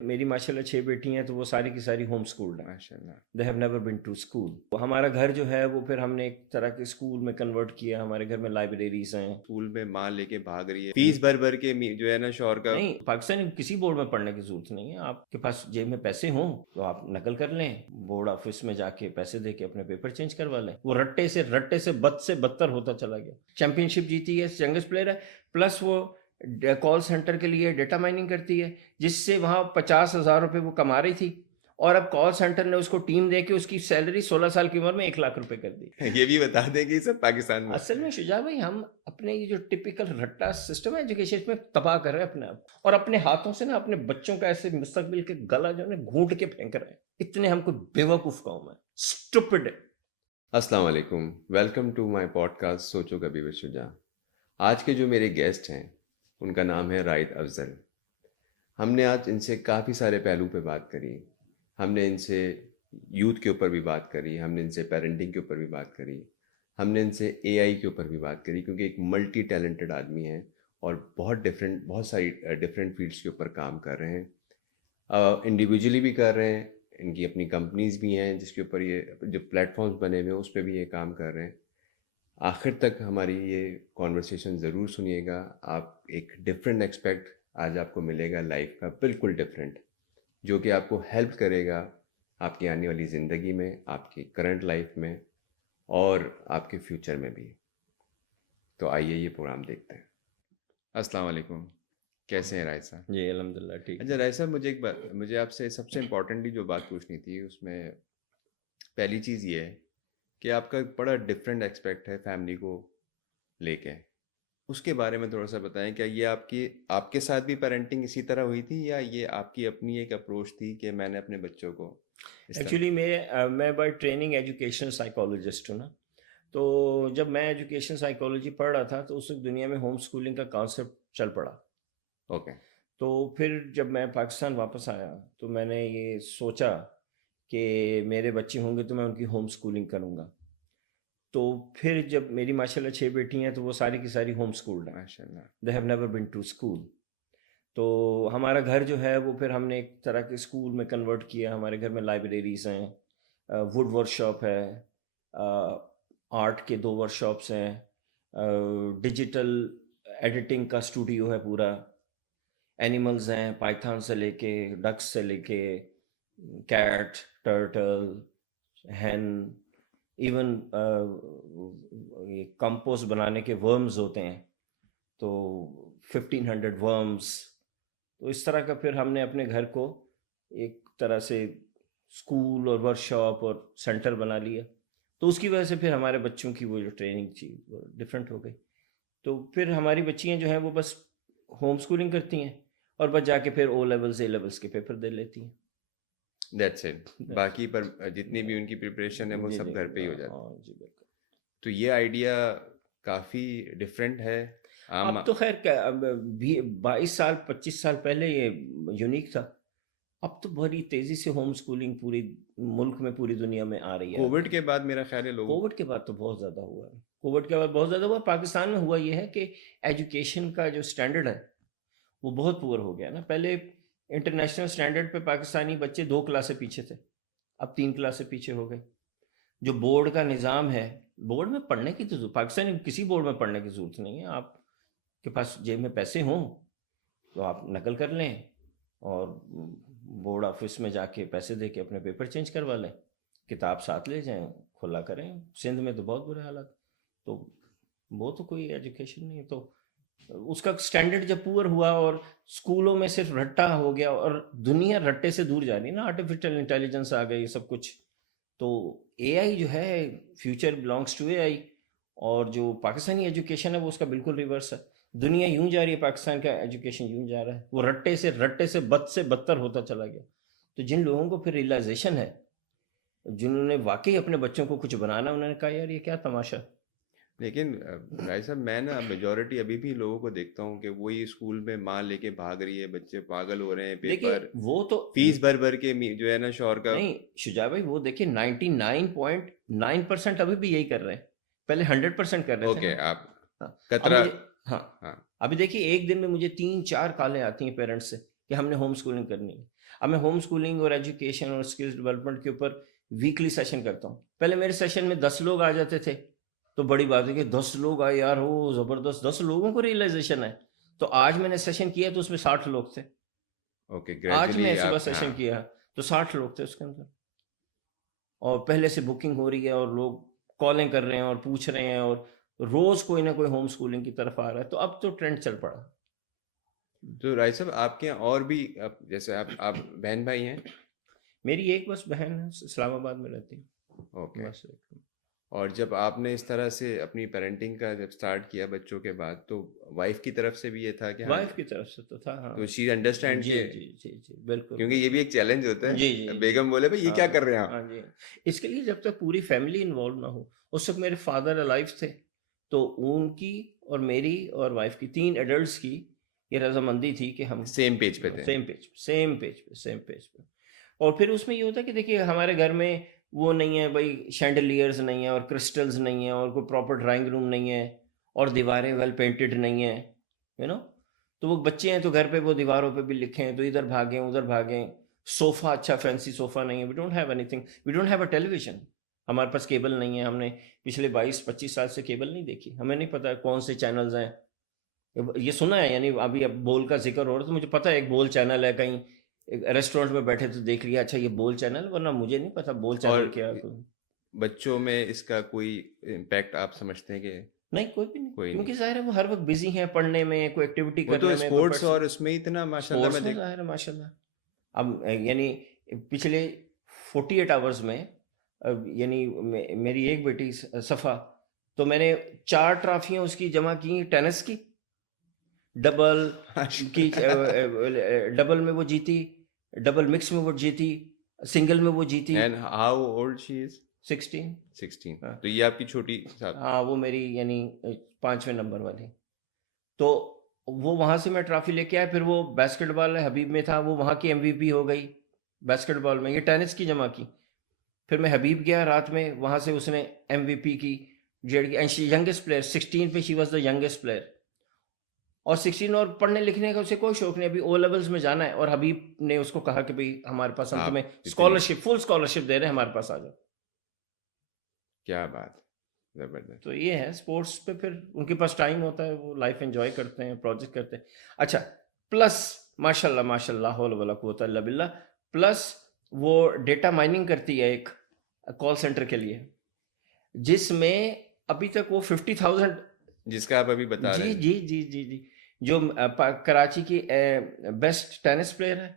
میری ماشاءاللہ 6 بیٹی ہیں تو وہ ساری کی ساری ہوم اسکولڈ ہیں. ماشاء اللہ. They have never been to school. ہمارا گھر جو ہے وہ پھر ہم نے ایک طرح کے اسکول میں کنورٹ کیا. ہمارے گھر میں لائبریریز ہیں. اسکول میں ماں لے کے بھاگ رہی ہے, فیس بھر کے جو ہے نا شوہر کا. نہیں, پاکستان میں کسی بورڈ میں پڑھنے کی ضرورت نہیں ہے. آپ کے پاس جیب میں پیسے ہوں تو آپ نقل کر لیں, بورڈ آفس میں جا کے پیسے دے کے اپنے پیپر چینج کروا لیں. وہ رٹے سے بد سے بدتر ہوتا چلا گیا. چیمپئن شپ جیتی ہے, ینگسٹ پلیئر ہے, پلس وہ کال سینٹر کے لیے ڈیٹا مائننگ کرتی ہے, جس سے وہاں 50,000 روپے وہ کما رہی تھی, اور اب کال سینٹر نے اس کو ٹیم دے کے اس کی سیلری 16 سال کی عمر میں 1 لاکھ روپے کر دی. یہ بھی بتا دیں کہ یہ سب پاکستان میں. اصل میں شجاع بھائی, ہم اپنے یہ جو ٹپیکل رٹا سسٹم ہے ایجوکیشن میں تباہ کر رہے ہیں اپنے آپ, اور اپنے ہاتھوں سے نا اپنے بچوں کا ایسے مستقبل کے گلا جو ہے گھونٹ کے پھینک رہے ہیں. اتنے ہم کو بیوقوف قوم ہے, اسٹوپڈ. السلام علیکم, welcome to my podcast سوچو کبھی ود شجاع. آج کے جو میرے گیسٹ ہیں ان کا نام ہے رائد افضل. ہم نے آج ان سے کافی سارے پہلو پہ بات کری. ہم نے ان سے یوتھ کے اوپر بھی بات کری, ہم نے ان سے پیرنٹنگ کے اوپر بھی بات کری, ہم نے ان سے اے آئی کے اوپر بھی بات کری, کیونکہ ایک ملٹی ٹیلنٹڈ آدمی ہیں اور بہت ساری ڈفرینٹ فیلڈس کے اوپر کام کر رہے ہیں. انڈیویجولی بھی کر رہے ہیں, ان کی اپنی کمپنیز بھی ہیں جس کے اوپر یہ جو پلیٹ فارمز بنے ہوئے ہیں اس پہ بھی یہ کام کر رہے ہیں. آخر تک ہماری یہ کانورسیشن ضرور سنیے گا. آپ ایک ڈفرینٹ ایکسپیکٹ آج آپ کو ملے گا لائف کا, بالکل ڈفرینٹ, جو کہ آپ کو ہیلپ کرے گا آپ کی آنے والی زندگی میں, آپ کی کرنٹ لائف میں اور آپ کے فیوچر میں بھی. تو آئیے یہ پروگرام دیکھتے ہیں. السلام علیکم, کیسے ہیں رائد صاحب؟ جی الحمدللہ ٹھیک. اچھا رائد صاحب, مجھے آپ سے سب سے امپورٹنٹلی جو بات پوچھنی تھی, اس میں پہلی چیز یہ ہے کہ آپ کا بڑا ڈفرینٹ ایکسپیکٹ ہے فیملی کو لے کے. اس کے بارے میں تھوڑا سا بتائیں. کیا یہ آپ کے ساتھ بھی پیرنٹنگ اسی طرح ہوئی تھی, یا یہ آپ کی اپنی ایک اپروچ تھی کہ میں نے اپنے بچوں کو ایکچولی میں بائی ٹریننگ ایجوکیشنل سائیکالوجسٹ ہوں نا. تو جب میں ایجوکیشن سائیکالوجی پڑھ رہا تھا تو اس وقت دنیا میں ہوم اسکولنگ کا کانسیپٹ چل پڑا. اوکے. تو پھر جب میں پاکستان واپس آیا تو میں نے یہ سوچا کہ میرے بچے ہوں گے تو میں ان کی ہوم اسکولنگ کروں گا. تو پھر جب میری ماشاءاللہ 6 بیٹی ہیں تو وہ ساری کی ساری ہوم اسکولڈ ہیں. ماشاء اللہ. They have never been to school. تو ہمارا گھر جو ہے وہ پھر ہم نے ایک طرح کے اسکول میں کنورٹ کیا. ہمارے گھر میں لائبریریز ہیں, ووڈ ورک شاپ ہے, آرٹ کے 2 ورک شاپس ہیں, ڈیجیٹل ایڈیٹنگ کا اسٹوڈیو ہے پورا, اینیملز ہیں پائتھن سے لے کے ڈکس سے لے کے کیٹ, ٹرٹل, ہین, ایون کمپوسٹ بنانے کے ورمز ہوتے ہیں تو 1500 ورمز. تو اس طرح کا پھر ہم نے اپنے گھر کو ایک طرح سے اسکول اور ورک شاپ اور سینٹر بنا لیا. تو اس کی وجہ سے پھر ہمارے بچوں کی وہ جو ٹریننگ تھی وہ ڈفرینٹ ہو گئی. تو پھر ہماری بچیاں جو ہیں وہ بس ہوم اسکولنگ کرتی ہیں اور بس جا کے پھر او لیولز اے لیولز کے پیپر دے لیتی ہیں. That's it. باقی پر جتنی بھی ان کی پریپریشن ہے وہ سب گھر پہ ہی ہو جاتی ہے. جی بالکل. تو یہ آئیڈیا کافی ڈفرینٹ ہے. اب تو خیر 22 سال 25 سال پہلے یہ یونیک تھا. اب تو بڑی تیزی سے ہوم اسکولنگ پوری ملک میں, پوری دنیا میں آ رہی ہے. کووڈ کے بعد میرا خیال ہے کووڈ کے بعد تو بہت زیادہ ہوا ہے. کووڈ کے بعد بہت زیادہ ہوا. پاکستان میں ہوا یہ ہے کہ ایجوکیشن کا جو اسٹینڈرڈ ہے وہ بہت پور ہو گیا نا. پہلے انٹرنیشنل اسٹینڈرڈ پہ پاکستانی بچے 2 کلاسیں پیچھے تھے, اب 3 کلاسیں پیچھے ہو گئے. جو بورڈ کا نظام ہے, بورڈ میں پڑھنے کی تو پاکستانی کسی بورڈ میں پڑھنے کی ضرورت نہیں ہے. آپ کے پاس جیب میں پیسے ہوں تو آپ نقل کر لیں اور بورڈ آفس میں جا کے پیسے دے کے اپنے پیپر چینج کروا لیں, کتاب ساتھ لے جائیں, کھلا کریں. سندھ میں تو بہت برے حالات. تو وہ تو کوئی ایجوکیشن نہیں. تو اس کا سٹینڈرڈ جب پور ہوا اور اسکولوں میں صرف رٹا ہو گیا اور دنیا رٹے سے دور جا رہی نا, آرٹیفیشل انٹیلیجنس آ گئی, سب کچھ. تو اے آئی جو ہے, فیوچر بلانگس ٹو اے آئی, اور جو پاکستانی ایجوکیشن ہے وہ اس کا بالکل ریورس ہے. دنیا یوں جا رہی ہے, پاکستان کا ایجوکیشن یوں جا رہا ہے. وہ رٹے سے بدتر ہوتا چلا گیا. تو جن لوگوں کو پھر ریئلائزیشن ہے, جنہوں نے واقعی اپنے بچوں کو کچھ بنانا, انہوں نے کہا یار یہ کیا تماشا. لیکن بھائی صاحب, میں نا میجورٹی ابھی بھی لوگوں کو دیکھتا ہوں کہ وہی اسکول میں ماں لے کے بھاگ رہی ہے, بچے پاگل ہو رہے ہیں, پیپر وہ تو فیس بھر کے جو ہے نا شوہر کا. نہیں شجاع بھائی, وہ دیکھیں 99.9% ابھی بھی یہی کر رہے ہیں. پہلے 100% کر رہے تھے. اوکے, آپ کترا. کترا. ہاں, ابھی دیکھیے ایک دن میں مجھے 3-4 کالیں آتی ہیں پیرنٹس سے کہ ہم نے ہوم اسکولنگ کرنی ہے. اب میں ہوم اسکولنگ اور ایجوکیشن اور اسکلز ڈیولپمنٹ کے اوپر ویکلی سیشن کرتا ہوں. پہلے میرے سیشن میں 10 لوگ آ جاتے تھے تو بڑی بات ہے کہ 10 لوگ آئے یار، ہو زبردست، 10 لوگوں کو ریئلائزیشن ہے. تو آج میں نے سیشن کیا تو اس میں 60 لوگ تھے. اوکے، آج میں گریجولی صبح آپ، سیشن ہاں، کیا تو 60 لوگ تھے اس کے اندر، اور پہلے سے بکنگ ہو رہی ہے اور لوگ کالیں کر رہے ہیں اور پوچھ رہے ہیں، اور روز کوئی نہ کوئی ہوم اسکولنگ کی طرف آ رہا ہے. تو اب تو ٹرینڈ چل پڑا. تو رائے صاحب آپ کے یہاں اور بھی جیسے آپ بہن بھائی ہیں؟ میری ایک بس بہن ہے، اسلام آباد میں رہتی ہے. اوکے. بس اور جب آپ نے اس طرح سے اپنی پیرنٹنگ کا جب سٹارٹ کیا بچوں کے بعد، تو وائف کی طرف سے بھی یہ تھا کہ ہاں، وائف کی طرف سے تو تھا، ہاں. تو شی انڈرسٹینڈ جی کہ، جی جی جی بالکل. کیونکہ یہ بھی ایک چیلنج ہوتا ہے، جی جی بیگم بولے بھائی یہ کیا کر رہے ہیں آپ. ہاں جی. اس کے لیے جب تک پوری فیملی انوالو نہ ہو، اس وقت میرے فادر الائیو تھے تو ان کی اور میری اور وائف کی، 3 ایڈلٹس کی یہ رضامندی تھی کہ ہم سیم پیج پہ تھے. سیم پیج پہ. اور پھر اس میں یہ ہوتا ہے کہ دیکھیے ہمارے گھر میں وہ نہیں ہے بھائی، شینڈلیئرز نہیں ہیں اور کرسٹلز نہیں ہیں اور کوئی پراپر ڈرائنگ روم نہیں ہے اور دیواریں ویل پینٹڈ نہیں ہیں، تو وہ بچے ہیں تو گھر پہ وہ دیواروں پہ بھی لکھیں تو ادھر بھاگیں ادھر بھاگیں. صوفہ اچھا فینسی صوفہ نہیں ہے. وی ڈونٹ ہیو اینی تھنگ، we don't have a television. ہمارے پاس کیبل نہیں ہے. ہم نے پچھلے 22-25 سال سے کیبل نہیں دیکھی. ہمیں نہیں پتا کون سے چینلز ہیں. یہ سنا ہے، یعنی ابھی اب بول کا ذکر ہو رہا تو مجھے پتا ہے ایک بول چینل ہے، کہیں ریسٹورینٹ میں بیٹھے تو دیکھ لیا اچھا یہ بول چینل، ورنہ مجھے نہیں پتا بول اور چینل کیا. بچوں میں اس کا کوئی امپیکٹ آپ سمجھتے ہیں کہ؟ نہیں، کوئی بھی نہیں، کوئی کیونکہ نہیں. ظاہر ہے وہ ہر وقت بزی ہیں پڑھنے میں، کوئی ایکٹیویٹی وہ تو کرنے میں، کوئی اسپورٹس اور اس میں اتنا ماشاءاللہ اسپورٹس میں میں ظاہر ہے ماشاء اللہ. اب یعنی پچھلے 48 آورز میں یعنی میری ایک بیٹی صفا، تو میں نے 4 ٹرافیاں اس کی جمع کی ٹینس کی، ڈبل کی، ڈبل میں وہ جیتی، ڈبل مکس میں وہ جیتی، سنگل میں وہ جیتی. اینڈ ہاؤ اولڈ شی از؟ 16. 16. تو یہ آپ کی چھوٹی صاحب؟ ہاں وہ میری یعنی 5ویں نمبر والی. تو وہ وہاں سے میں ٹرافی لے کے آیا. پھر وہ بیسکٹ بال حبیب میں تھا، وہ وہاں کی MVP ہو گئی بیسکٹ بال میں. یہ ٹینس کی جمع کی. پھر میں حبیب گیا رات میں، وہاں سے اس نے MVP کی ینگسٹ پلیئر 16 پہ، she was the youngest player. اور 16 اور پڑھنے لکھنے کا اسے کوئی شوق نہیں، ابھی O-levels میں جانا ہے، اور حبیب نے اس کو کہا کہ بھئی ہمارے پاس ہم تمہیں اسکالرشپ، فل اسکالرشپ دے رہے ہیں، ہمارے پاس آ جاؤ. کیا بات، زبردست. تو یہ ہے اسپورٹس پہ پھر ان کے پاس ٹائم ہوتا ہے، وہ لائف انجوائے کرتے ہیں، پروجیکٹ کرتے ہیں. اچھا پلس ماشاء اللہ حول ولا قوت الا باللہ، پلس وہ ڈیٹا مائننگ کرتی ہے ایک کال سینٹر کے لیے، جس میں ابھی تک وہ 50,000، جس کا آپ ابھی بتا رہے ہیں، جی جو کراچی کی بیسٹ ٹینس پلیئر ہے،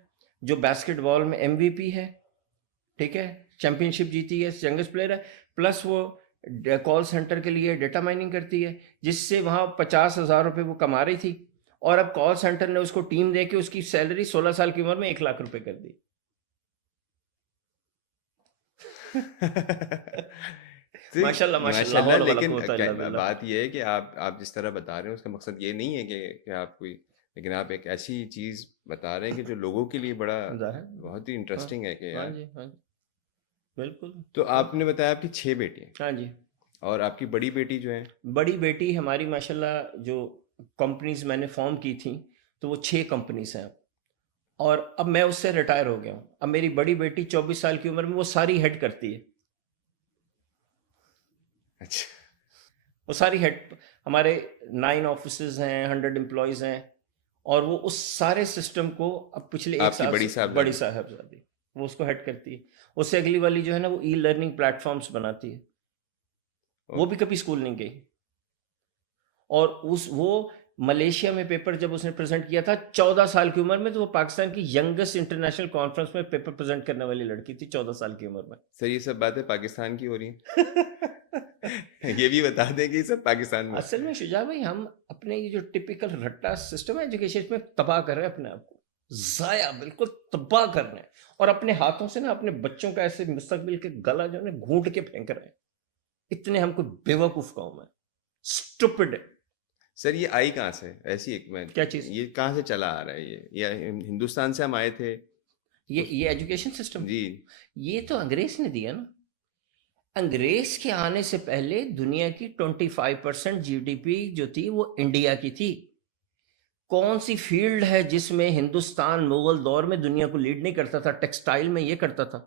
جو باسکٹ بال میں MVP ہے، ٹھیک ہے، چیمپئن شپ جیتی ہے، ینگسٹ پلیئر ہے، پلس وہ کال سینٹر کے لیے ڈیٹا مائننگ کرتی ہے، جس سے وہاں 50,000 روپے وہ کما رہی تھی، اور اب کال سینٹر نے اس کو ٹیم دے کے اس کی سیلری 16 سال کی عمر میں 1 لاکھ روپے کر دی. ماشاء اللہ. لیکن بات یہ ہے کہ آپ جس طرح بتا رہے ہیں اس کا مقصد یہ نہیں ہے کہ آپ کوئی، لیکن آپ ایک ایسی چیز بتا رہے ہیں کہ جو لوگوں کے لیے بہت ہی انٹرسٹنگ ہے کہ یار. ہاں جی بالکل. تو آپ نے بتایا آپ کی 6 بیٹی ہیں. ہاں جی. اور آپ کی بڑی بیٹی جو ہے؟ بڑی بیٹی ہماری ماشاءاللہ جو کمپنیز میں نے فارم کی تھیں تو وہ 6 کمپنیز ہیں، اور اب میں اس سے ریٹائر ہو گیا ہوں. اب میری بڑی بیٹی 24 سال کی عمر میں وہ ساری ہیڈ کرتی ہے. اچھا. وہ ساری ہیڈ، ہمارے 9 آفیسز ہیں، 100 امپلائیز ہیں، اور وہ اس سارے سسٹم کو اب پچھلے 1 سال سے بڑی صاحبزادی وہ اس کو ہیڈ کرتی ہے. اس سے اگلی والی جو ہے نا وہ ای لرننگ پلیٹ فارمز بناتی ہے. وہ بھی کبھی اسکول نہیں گئی، اور وہ ملیشیا میں پیپر جب اس نے پریزنٹ کیا تھا 14 سال کی عمر میں، تو وہ پاکستان کی ینگسٹ انٹرنیشنل کانفرنس میں پیپر پریزنٹ کرنے والی لڑکی تھی 14 سال کی عمر میں. سر یہ سب باتیں پاکستان کی ہو رہی ہیں؟ یہ بھی بتا دیں کہ یہ سب پاکستان میں. اصل میں شجاع بھائی ہم اپنے یہ جو ٹپیکل رٹا سسٹم ہے ایجوکیشن میں تباہ کر رہے ہیں، اپنے آپ کو ضائع بالکل تباہ کر رہے ہیں، اور اپنے ہاتھوں سے نا اپنے بچوں کا ایسے مستقبل کے گلا جو ہے گھونٹ کے پھینک رہے ہیں. اتنے ہم کو بیوقوف قوم ہے، اسٹوپڈ ہے. سر یہ آئی کہاں سے ایسی ایک میں کیا چیز؟ یہ کہاں سے چلا آ رہا ہے یہ ہندوستان سے ہم آئے تھے یہ ایجوکیشن سسٹم؟ جی یہ تو انگریز نے دیا نا. انگریز کے آنے سے پہلے دنیا کی 25% GDP جو تھی وہ انڈیا کی تھی. کون سی فیلڈ ہے جس میں ہندوستان مغل دور میں دنیا کو لیڈ نہیں کرتا تھا؟ ٹیکسٹائل میں یہ کرتا تھا،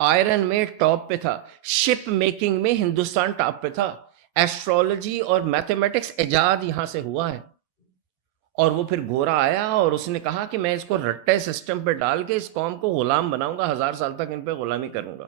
آئرن میں ٹاپ پہ تھا، شپ میکنگ میں ہندوستان ٹاپ پہ تھا، ایسٹرولوجی اور میتھمیٹکس ایجاد یہاں سے ہوا ہے۔ اور وہ پھر گورا آیا اور اس نے کہا کہ میں اس کو رٹے سسٹم پہ ڈال کے اس قوم کو غلام بناؤں گا، 1000 سال تک ان پہ غلامی کروں گا۔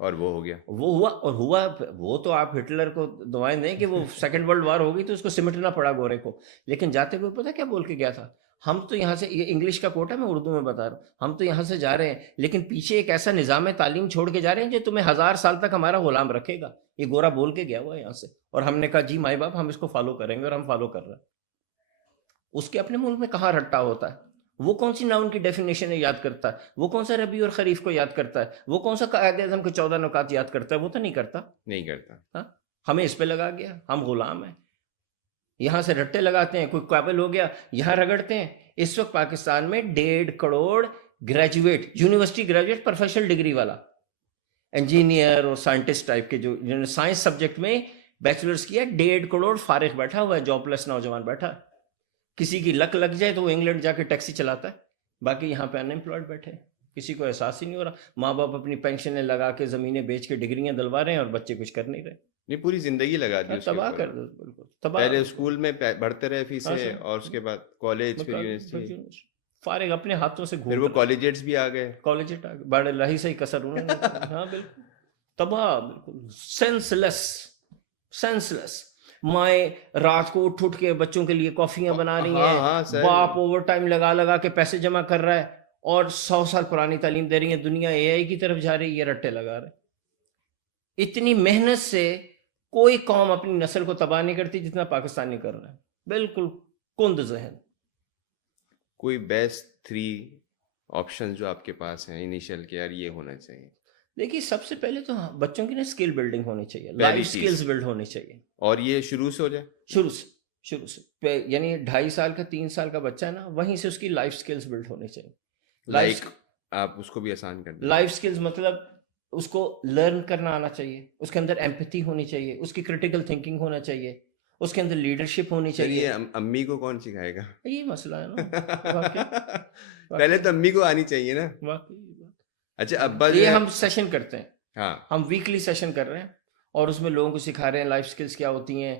اور وہ ہو گیا، وہ ہوا، اور ہوا وہ تو آپ ہٹلر کو دعائیں دیں کہ وہ سیکنڈ ورلڈ وار ہو گئی تو اس کو سمٹنا پڑا گورے کو، لیکن جاتے ہوئے پتہ کیا بول کے گیا تھا؟ ہم تو یہاں سے، یہ انگلش کا کوٹ ہے، میں اردو میں بتا رہا ہوں، ہم تو یہاں سے جا رہے ہیں لیکن پیچھے ایک ایسا نظام تعلیم چھوڑ کے جا رہے ہیں جو تمہیں 1000 سال تک ہمارا غلام رکھے گا۔ یہ گورا بول کے گیا ہوا ہے یہاں سے، اور ہم نے کہا جی مائی باپ ہم اس کو فالو کریں گے، اور ہم فالو کر رہے ہیں۔ اس کے اپنے ملک میں کہاں رٹا ہوتا ہے؟ وہ کون سی ناؤن کی ڈیفینیشن یاد کرتا ہے؟ وہ کون سا ربیع اور خریف کو یاد کرتا ہے؟ وہ کون سا قائد اعظم کے 14 نکات یاد کرتا ہے؟ وہ تو نہیں کرتا۔ ہاں، ہمیں اس پہ لگا گیا، ہم غلام ہیں، یہاں سے رٹے لگاتے ہیں، کوئی قابل ہو گیا یہاں رگڑتے ہیں۔ اس وقت پاکستان میں 1.5 crore graduate, university graduate, professional degree والا انجینئر اور سائنٹسٹ ٹائپ کے، جو جنہوں نے سائنس سبجیکٹ میں بیچلرز کیا، 1.5 کروڑ فارغ بیٹھا ہوا ہے، جاب لیس نوجوان بیٹھا۔ کسی کی لک لگ جائے تو وہ انگلینڈ جا کے ٹیکسی چلاتا ہے، باقی یہاں پہ ان امپلائڈ بیٹھے، کسی کو احساس ہی نہیں ہو رہا۔ ماں باپ اپنی پینشنیں لگا کے زمینیں بیچ کے ڈگریاں دلوا رہے ہیں اور بچے کچھ کر نہیں رہے، نہیں پوری زندگی لگا دی اس کے تباہ اوپر۔ کر دو، بالکل تباہ۔ پہلے اسکول میں پڑھتے رہے فیسیں، اور اس کے بعد کالج، پھر یونیورسٹی، فارغ اپنے ہاتھوں سے پھر وہ کالجیٹس بھی آ گئے، کالجٹ آ گئے، بڑے رہی سے ہی کسر انہوں نے، ہاں بالکل تباہ، بالکل سینس لیس۔ مائیں رات کو اٹھ کے بچوں کے لیے کافیاں بنا رہی ہیں، باپ اوور ٹائم لگا کے پیسے جمع کر رہا ہے، اور 100 سال پرانی تعلیم دے رہی ہیں، دنیا اے آئی کی طرف جا رہی ہے، یہ رٹے لگا رہے۔ اتنی محنت سے کوئی قوم اپنی نسل کو تباہ نہیں کرتی جتنا پاکستانی کر رہا ہے، بالکل کند ذہن۔ کوئی بیسٹ 3 آپشن جو آپ کے پاس ہیں انیشیل کے، یار یہ ہونا چاہیے؟ دیکھیے سب سے پہلے تو بچوں کی نا اسکل بلڈنگ ہونی چاہیے، لائف اسکلز بلڈ ہونی چاہیے، اور یہ شروع سے ہو جائے، شروع سے یعنی 2.5 سال کا 3 سال کا بچہ ہے نا، وہیں سے اس کی لائف اسکلز بلڈ ہونی چاہیے۔ لائک آپ اس کو بھی آسان کر دیں، لائف اسکلز مطلب اس کو لرن کرنا آنا چاہیے، اس کے اندر ایمپتھی ہونی چاہیے، اس کی کریٹیکل تھنکنگ ہونا چاہیے، اس کے اندر لیڈرشپ ہونی چاہیے۔ امی کو کون سکھائے گا؟ یہ مسئلہ ہے نا، پہلے تو امی کو آنی چاہیے نا۔ اچھا ابا یہ ہم سیشن کرتے ہیں، ہاں ہم ویکلی سیشن کر رہے ہیں، اور اس میں لوگوں کو سکھا رہے ہیں لائف سکلز کیا ہوتی ہیں،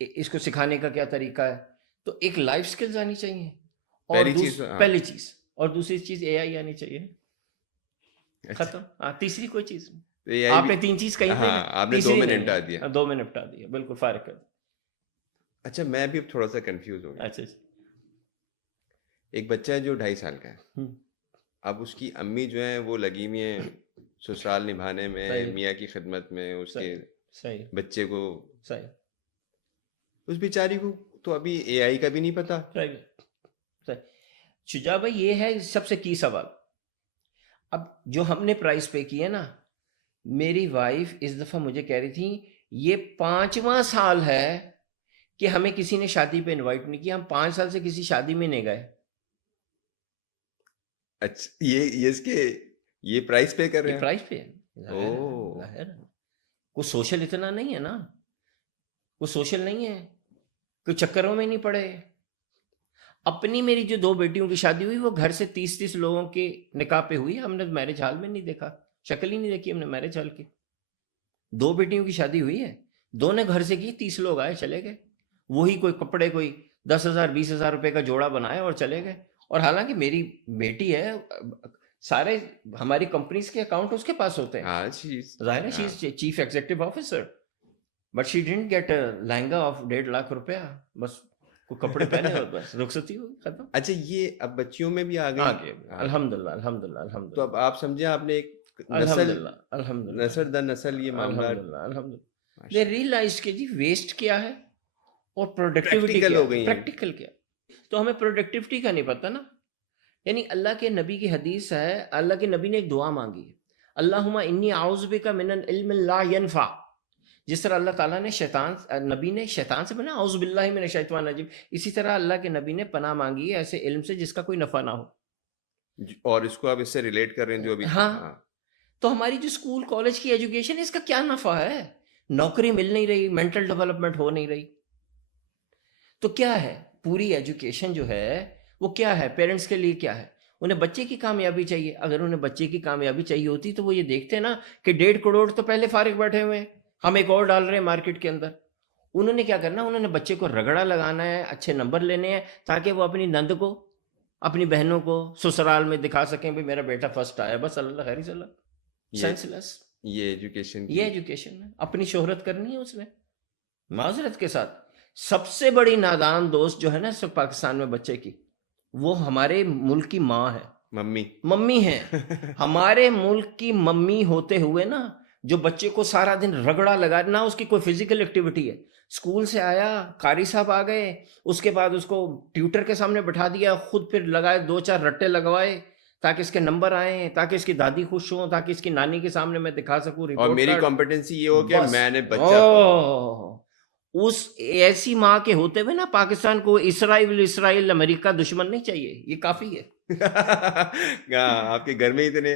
اس کو سکھانے کا کیا طریقہ ہے۔ تو ایک لائف سکلز آنی چاہیے، اور پہلی چیز، اور دوسری چیز اے آئی آنی چاہیے، ختم۔ ہاں، تیسری کوئی چیز، آپ نے 3 چیز کہیں، آپ نے 2 میں نپٹا دیا، 2 میں نپٹا دیا، بالکل فارغ کر۔ اچھا میں بھی اب تھوڑا سا کنفیوز ہو گیا۔ اچھا، ایک بچہ ہے جو 2.5 سال کا ہے، اب اس کی امی جو ہیں وہ لگی ہوئی ہیں سسرال نبھانے میں، میاں کی خدمت میں، اس کے بچے کو، اس بیچاری کو تو ابھی اے آئی کا بھی نہیں پتا۔ شجاع بھائی یہ ہے سب سے کی سوال۔ اب جو ہم نے پرائز پے کی ہے نا، میری وائف اس دفعہ مجھے کہہ رہی تھی یہ 5واں سال ہے کہ ہمیں کسی نے شادی پہ انوائٹ نہیں کیا، ہم 5 سال سے کسی شادی میں نہیں گئے۔ اچھا یہ اس کے یہ پرائز پے کر رہے ہیں؟ پرائز پے کوئی سوشل اتنا نہیں ہے نا، کوئی سوشل نہیں ہے، کوئی چکروں میں نہیں پڑے۔ اپنی میری جو 2 بیٹیوں کی شادی ہوئی وہ گھر سے 30 لوگوں کے نکاح پہ ہوئی، ہم نے میرج ہال میں نہیں دیکھا، شکل ہی نہیں دیکھی ہم نے میرج ہال کی۔ 2 بیٹیوں کی شادی ہوئی ہے، 2 نے گھر سے کی، 30 لوگ آئے چلے گئے، وہی کوئی کپڑے کوئی 10,000 20,000 روپے کا جوڑا بنائے اور چلے گئے۔ اور حالانکہ میری بیٹی ہے، سارے ہماری کمپنیز کے اکاؤنٹ اس کے پاس ہوتے ہیں، ظاہر ہے she is chief executive officer, but she didn't get lehenga of 1.5 lakh rupiya, بس کوئی کپڑے پہنے اور بس رخصتی ہوئی، ختم۔ اچھا یہ اب بچیوں میں بھی آ گئی، الحمدللہ۔ تو اب آپ سمجھے آپ نے ایک نسل در نسل یہ معاملات دے ریئلائز کہ جی ویسٹ کیا ہے اور پروڈکٹیوٹی کیا ہے، پریکٹیکل کیا۔ تو ہمیں پروڈکٹیوٹی کا نہیں پتہ نا، یعنی اللہ کے نبی کی حدیث ہے، اللہ کے نبی نے ایک دعا مانگی ہے، اللہم انی اعوذ بک من العلم لا ینفع۔ جس طرح اللہ تعالیٰ نے نبی نے شیطان سے بنا اعوذ باللہ من الشیطان الرجیم، اسی طرح اللہ کے نبی نے پناہ مانگی ہے ایسے علم سے جس کا کوئی نفع نہ ہو۔ اور اس کو آپ اس سے ریلیٹ کر رہے ہیں جو ابھی، ہاں، تو ہماری جو اسکول کالج کی ایجوکیشن ہے اس کا کیا نفع ہے؟ نوکری مل نہیں رہی، مینٹل ڈیولپمنٹ ہو نہیں رہی۔ تو کیا ہے پوری ایجوکیشن جو ہے وہ کیا ہے پیرنٹس کے لیے کیا ہے؟ انہیں بچے کی کامیابی چاہیے. اگر انہیں بچے کی کامیابی چاہیے ہوتی تو وہ یہ دیکھتے نا کہ 1.5 کروڑ تو پہلے فارغ بیٹھے ہوئے ہیں, ہم ایک اور ڈال رہے ہیں مارکیٹ کے اندر. انہوں نے کیا کرنا, انہوں نے بچے کو رگڑا لگانا ہے, اچھے نمبر لینے ہیں تاکہ وہ اپنی نند کو اپنی بہنوں کو سسرال میں دکھا سکیں بھی میرا بیٹا فرسٹ آیا, بس اللہ خیر صلی اللہ. یہ سینس لیس. یہ ایجوکیشن یہ ایجوکیشن ہے, اپنی شہرت کرنی ہے اس نے. معذرت کے ساتھ سب سے بڑی نادان دوست جو ہے نا اس وقت پاکستان میں بچے کی, وہ ہمارے ملک کی ماں ہے, ممی ہیں. ہمارے ملک کی ممی ہوتے ہوئے نا جو بچے کو سارا دن رگڑا لگا, نہ اس کی کوئی فزیکل ایکٹیویٹی ہے. اسکول سے آیا, قاری صاحب آ گئے, اس کے بعد اس کو ٹیوٹر کے سامنے بٹھا دیا, خود پھر لگائے 2-4 رٹے لگوائے تاکہ اس کے نمبر آئیں, تاکہ اس کی دادی خوش ہوں, تاکہ اس کی نانی کے سامنے میں دکھا سکوں اور رپورٹ میری کارڈ. کمپٹنسی یہ ہو کہ بس. میں نے بچہ اس ایسی ماں کے ہوتے ہوئے نا پاکستان کو اسرائیل امریکہ دشمن نہیں چاہیے, یہ کافی ہے. آپ کے گھر میں اتنے.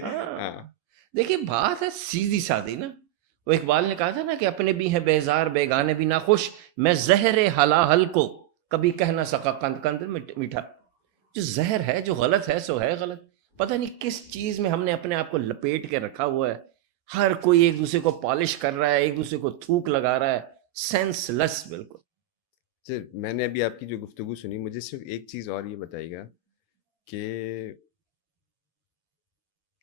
دیکھیے بات ہے سیدھی سادھی نا. وہ اقبال نے کہا تھا نا کہ اپنے بھی ہیں بیزار بیگانے بھی ناخوش, میں زہر حلاحل کو کبھی کہہ نہ سکا قند قند میٹھا. جو زہر ہے جو غلط ہے سو ہے غلط. پتہ نہیں کس چیز میں ہم نے اپنے آپ کو لپیٹ کے رکھا ہوا ہے. ہر کوئی ایک دوسرے کو پالش کر رہا ہے, ایک دوسرے کو تھوک لگا رہا ہے. سینس لیس بالکل. میں نے ابھی آپ کی جو گفتگو سنی, مجھے صرف ایک چیز اور یہ بتائیے گا کہ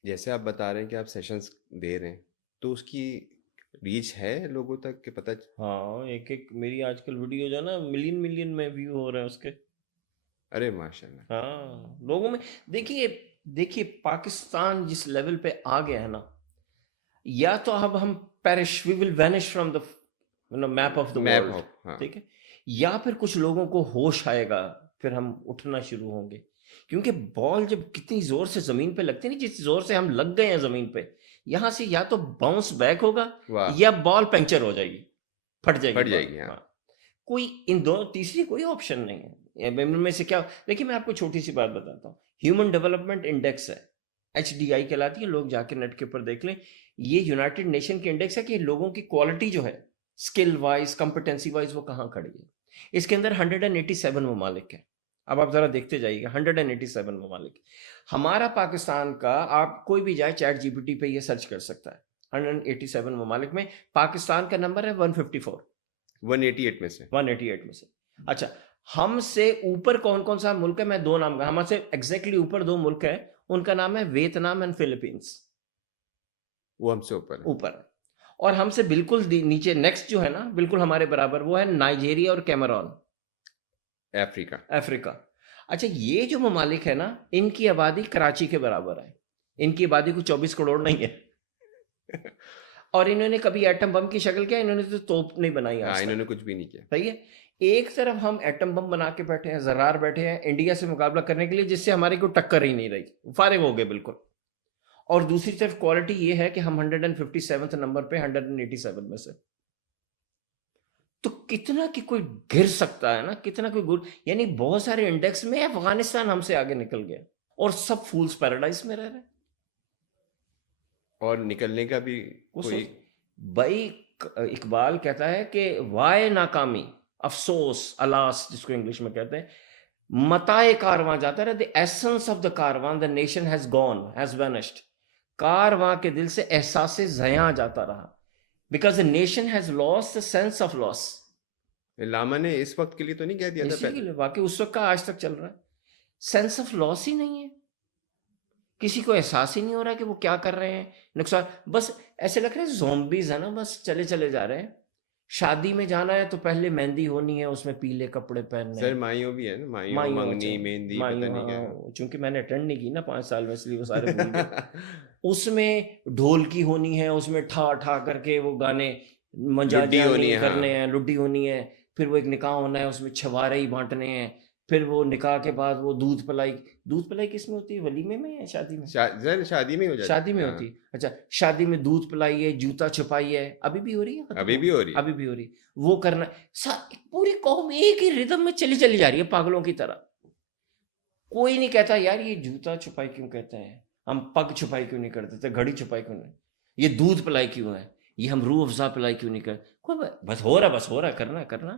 جیسے آپ بتا رہے ہیں کہ آپ سیشنز دے رہے ہیں تو اس کی ریچ ہے لوگوں تک کہ پتہ. ہاں, ایک میری آج کل ویڈیو جو ہے نا ملین میں ویو ہو رہے ہیں اس کے. ارے ماشاء اللہ. ہاں, لوگوں میں دیکھیے پاکستان جس لیول پہ آ گیا ہے نا, یا تو اب ہم Paris, we will vanish from the map of the world, ٹھیک ہے, یا پھر کچھ لوگوں کو ہوش آئے گا, پھر ہم اٹھنا شروع ہوں گے. کیونکہ بال جب کتنی زور سے زمین پہ لگتی ہے نا, جس زور سے ہم لگ گئے ہیں زمین پہ, یہاں سے یا تو باؤنس بیک ہوگا یا بال پنکچر ہو جائے گی, پھٹ جائے گی. ہاں, کوئی ان دو تیسری کوئی آپشن نہیں ہے. میں سے کیا, دیکھیے میں آپ کو چھوٹی سی بات بتاتا ہوں. ہیومن ڈیولپمنٹ انڈیکس ہے, HDI کہلاتی ہے, لوگ جا کے نیٹ کے اوپر دیکھ لیں. یہ یونائٹڈ نیشن کے انڈیکس ہے کہ لوگوں کی کوالٹی جو ہے اسکل وائز کمپٹنسی وائز وہ کہاں کھڑی ہے. اس کے اندر 187 ممالک ہیں. اب آپ ذرا دیکھتے جائیے گا, 187 ممالک. ہمارا پاکستان کا, آپ کوئی بھی جائے چیٹ GPT پہ یہ سرچ کر سکتا ہے, 187 ممالک میں پاکستان کا نمبر ہے 154. 188 میں سے. اچھا, ہم سے اوپر کون کون سا ملک ہے؟ میں 2 نام کا, ہم سے ایگزیکٹلی اوپر 2 ملک ہیں, ان کا نام ہے ویتنام اینڈ فلپینس. وہ ہم سے اوپر ہے. اور ہم سے بالکل نیچے نیکسٹ جو ہے نا بالکل ہمارے برابر, وہ ہے نائجیریا اور کیمرون, افریقہ. اچھا, یہ جو ممالک ہے نا ان کی آبادی کراچی کے برابر ہے. ان کی آبادی کو 24 کروڑ نہیں ہے. اور انہوں نے کبھی ایٹم بم کی شکل کیا, انہوں نے تو توپ نہیں بنائی, انہوں نے کچھ بھی نہیں کیا. صحیح ہے. ایک طرف ہم ایٹم بم بنا کے بیٹھے ہیں, ذرار بیٹھے ہیں انڈیا سے مقابلہ کرنے کے لیے, جس سے ہماری کوئی ٹکر ہی نہیں رہی, فارغ ہو گئے بالکل. اور دوسری طرف کوالٹی یہ ہے کہ ہم 157 نمبر پہ 187 میں سے. تو کتنا کہ کوئی گر سکتا ہے نا, کتنا کوئی گر, یعنی بہت سارے انڈیکس میں افغانستان ہم سے آگے نکل گیا, اور سب فولز پیراڈائز میں رہ رہے ہیں. اور نکلنے کا بھی کوئی. بھائی اقبال کہتا ہے کہ وائے ناکامی, افسوس, الاس جس کو انگلش میں کہتے ہیں, متائے کارواں جاتا رہا, the essence of the Karvaan, the nation has gone, has vanished. کارواں کے دل سے احساس زیاں جاتا رہا, because the nation has lost the sense of loss. علامہ نے اس وقت کے لیے تو نہیں کہہ دیا تھا پہلے, واقعی اس وقت کا آج تک چل رہا ہے. سینس آف لاس ہی نہیں ہے, کسی کو احساس ہی نہیں ہو رہا کہ وہ کیا کر رہے ہیں, نقصان. بس ایسے لگ رہے ہیں زومبیز ہیں نا, بس چلے جا رہے ہیں. شادی میں جانا ہے تو پہلے مہندی ہونی ہے, اس میں پیلے کپڑے پہننے. سر مائیوں بھی ہے نا, مائیوں منگنی مہندی پتہ نہیں کیا. چونکہ میں نے اٹینڈ نہیں کی نا 5 سال میں, اس لیے وہ سارے بھول گئے. اس میں ڈھولکی ہونی ہے, اس میں ٹھا کر کے وہ گانے منجاجی کرنے ہیں, لڈی ہونی ہے. پھر وہ ایک نکاح ہونا ہے, اس میں چھوارے ہی بانٹنے ہیں. پھر وہ نکاح کے بعد وہ دودھ پلائی کس میں ہوتی ہے, ولیمے میں یا شادی میں؟ شادی میں ہو جاتی, شادی میں ہوتی. اچھا, شادی میں دودھ پلائی ہے, جوتا چھپائی ہے, ابھی بھی ہو رہی ہے, ابھی بھی ہو رہی. وہ کرنا, پوری قوم ایک ہی ردم میں چلی جا رہی ہے پاگلوں کی طرح. کوئی نہیں کہتا یار یہ جوتا چھپائی کیوں کہتے ہیں, ہم پگ چھپائی کیوں نہیں کرتے تھے, گھڑی چھپائی کیوں نہیں, یہ دودھ پلائی کیوں ہے, یہ ہم روح افزا پلائی کیوں نہیں کرتے. بس ہو رہا کرنا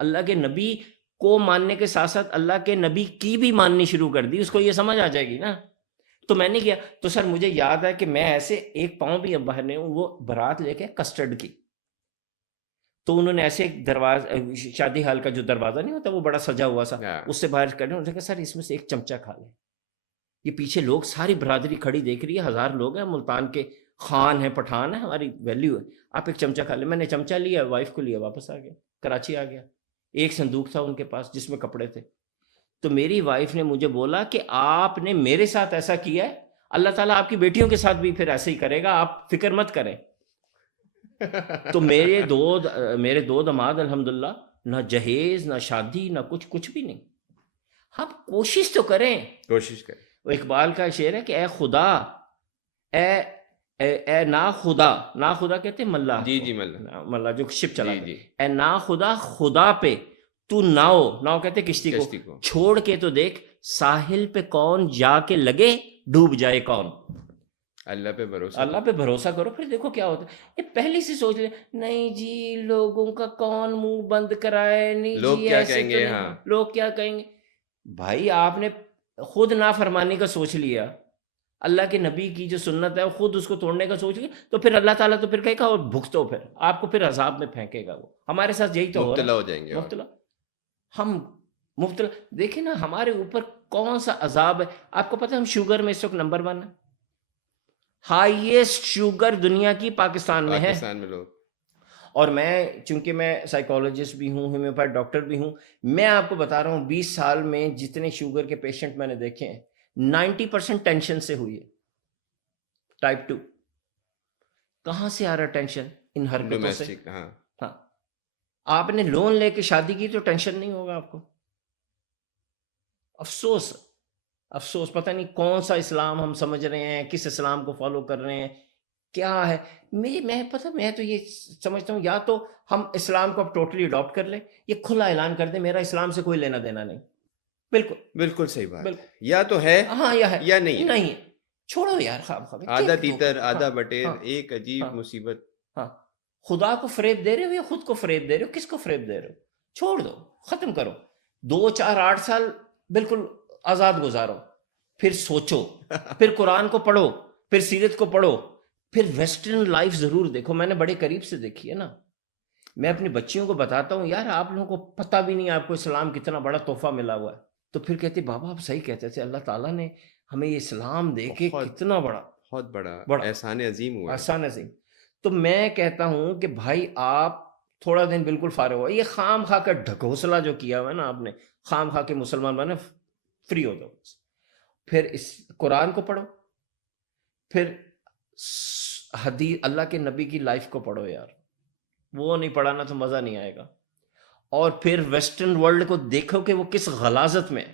اللہ کے نبی کو ماننے کے ساتھ ساتھ اللہ کے نبی کی بھی ماننی شروع کر دی، اس کو یہ سمجھ آ جائے گی نا. تو میں نے کیا، تو سر مجھے یاد ہے کہ میں ایسے ایک پاؤں بھی اب باہر نہیں ہوں، وہ بارات لے کے کسٹرڈ کی، تو انہوں نے ایسے ایک دروازہ، شادی ہال کا جو دروازہ نہیں ہوتا وہ بڑا سجا ہوا سا، اس سے باہر کرنے، انہوں نے کہا سر اس میں سے ایک چمچہ کھا لیں. یہ پیچھے لوگ ساری برادری کھڑی دیکھ رہی ہے، 1000 لوگ ہیں، ملتان کے خان ہیں، پٹھان ہیں، ہماری ویلیو ہے، آپ ایک چمچہ کھا لیں. میں نے چمچہ لیا، وائف کو لیا، واپس آ گیا، کراچی آ گیا. ایک صندوق تھا ان کے پاس جس میں کپڑے تھے. تو میری وائف نے مجھے بولا کہ آپ نے میرے ساتھ ایسا کیا ہے، اللہ تعالیٰ آپ کی بیٹیوں کے ساتھ بھی پھر ایسے ہی کرے گا، آپ فکر مت کریں. تو میرے دو دماد الحمدللہ، نہ جہیز نہ شادی نہ کچھ بھی نہیں. ہم کوشش تو کریں. کوشش کریں. وہ اقبال کا شعر ہے کہ اے خدا، اے نا خدا کہتے ہیں ملا، جی ملا جو شپ چلا جی. اے نا خدا پہ تو ناؤ کہتے کشتی کو چھوڑ کے تو دیکھ، ساحل پہ کون جا کے لگے ڈوب جائے کون. اللہ پہ بھروسہ کرو، پھر دیکھو کیا ہوتا ہے. یہ پہلے سے سوچ لیں، نہیں جی لوگوں کا کون منہ بند کرائے، نہیں لوگ جی کیا ایسے کہیں گے، ہاں لوگ کیا کہیں گے. بھائی آپ نے خود نافرمانی کا سوچ لیا، اللہ کے نبی کی جو سنت ہے وہ خود اس کو توڑنے کا سوچ لیا، تو پھر اللہ تعالیٰ تو پھر کہے گا اور بھگتو، پھر آپ کو پھر عذاب میں پھینکے گا. وہ ہمارے ساتھ یہی تو مبتلا ہو جائیں گے، ہم مبتلا. دیکھیں نا ہمارے اوپر کون سا عذاب ہے. آپ کو پتہ ہے ہم شوگر میں اس وقت نمبر 1 ہے، ہائیسٹ شوگر دنیا کی پاکستان میں ہے. لوگ. اور چونکہ میں سائیکالوجسٹ بھی ہوں، ہومیوپیتھ ڈاکٹر بھی ہوں، میں آپ کو بتا رہا ہوں 20 سال میں جتنے شوگر کے پیشنٹ میں نے دیکھے ہیں 90% ٹینشن سے ہوئی ہے. ٹائپ 2 کہاں سے آ رہا ٹینشن؟ ان حرکتوں سے. ہاں آپ نے لون لے کے شادی کی تو ٹینشن نہیں ہوگا آپ کو. افسوس پتہ نہیں کون سا اسلام ہم سمجھ رہے ہیں، کس اسلام کو فالو کر رہے ہیں، کیا ہے. میں تو یہ سمجھتا ہوں یا تو ہم اسلام کو اب ٹوٹلی اڈاپٹ کر لیں، یہ کھلا اعلان کر دیں میرا اسلام سے کوئی لینا دینا نہیں. بالکل صحیح بات. یا تو ہے ہاں یا نہیں. چھوڑو یار خواب آدھا تیتر آدھا بٹیر، ایک عجیب مصیبت. ہاں خدا کو فریب دے رہے ہو یا خود کو فریب دے رہے ہو؟ کس کو فریب دے رہے ہو؟ چھوڑ دو، ختم کرو. 2 4 8 سال بالکل آزاد گزارو، پھر سوچو، پھر قرآن کو پڑھو، پھر سیرت کو پڑھو، پھر ویسٹرن لائف ضرور دیکھو. میں نے بڑے قریب سے دیکھی ہے نا. میں اپنی بچیوں کو بتاتا ہوں یار آپ لوگوں کو پتہ بھی نہیں آپ کو اسلام کتنا بڑا تحفہ ملا ہوا ہے. تو پھر کہتے بابا آپ صحیح کہتے تھے، اللہ تعالیٰ نے ہمیں یہ اسلام دے کے کتنا بہت بڑا احسان عظیم ہوا. احسان عظیم. تو میں کہتا ہوں کہ بھائی آپ تھوڑا دن بالکل فارغ ہوا. یہ خام خواہ کا ڈھکوسلا جو کیا ہوا ہے نا آپ نے، خام خواہ کے مسلمان بنے، فری ہو جاؤ. پھر اس قرآن کو پڑھو، پھر حدیث اللہ کے نبی کی لائف کو پڑھو یار. وہ نہیں پڑھانا تو مزہ نہیں آئے گا. اور پھر ویسٹرن ورلڈ کو دیکھو کہ وہ کس غلاظت میں.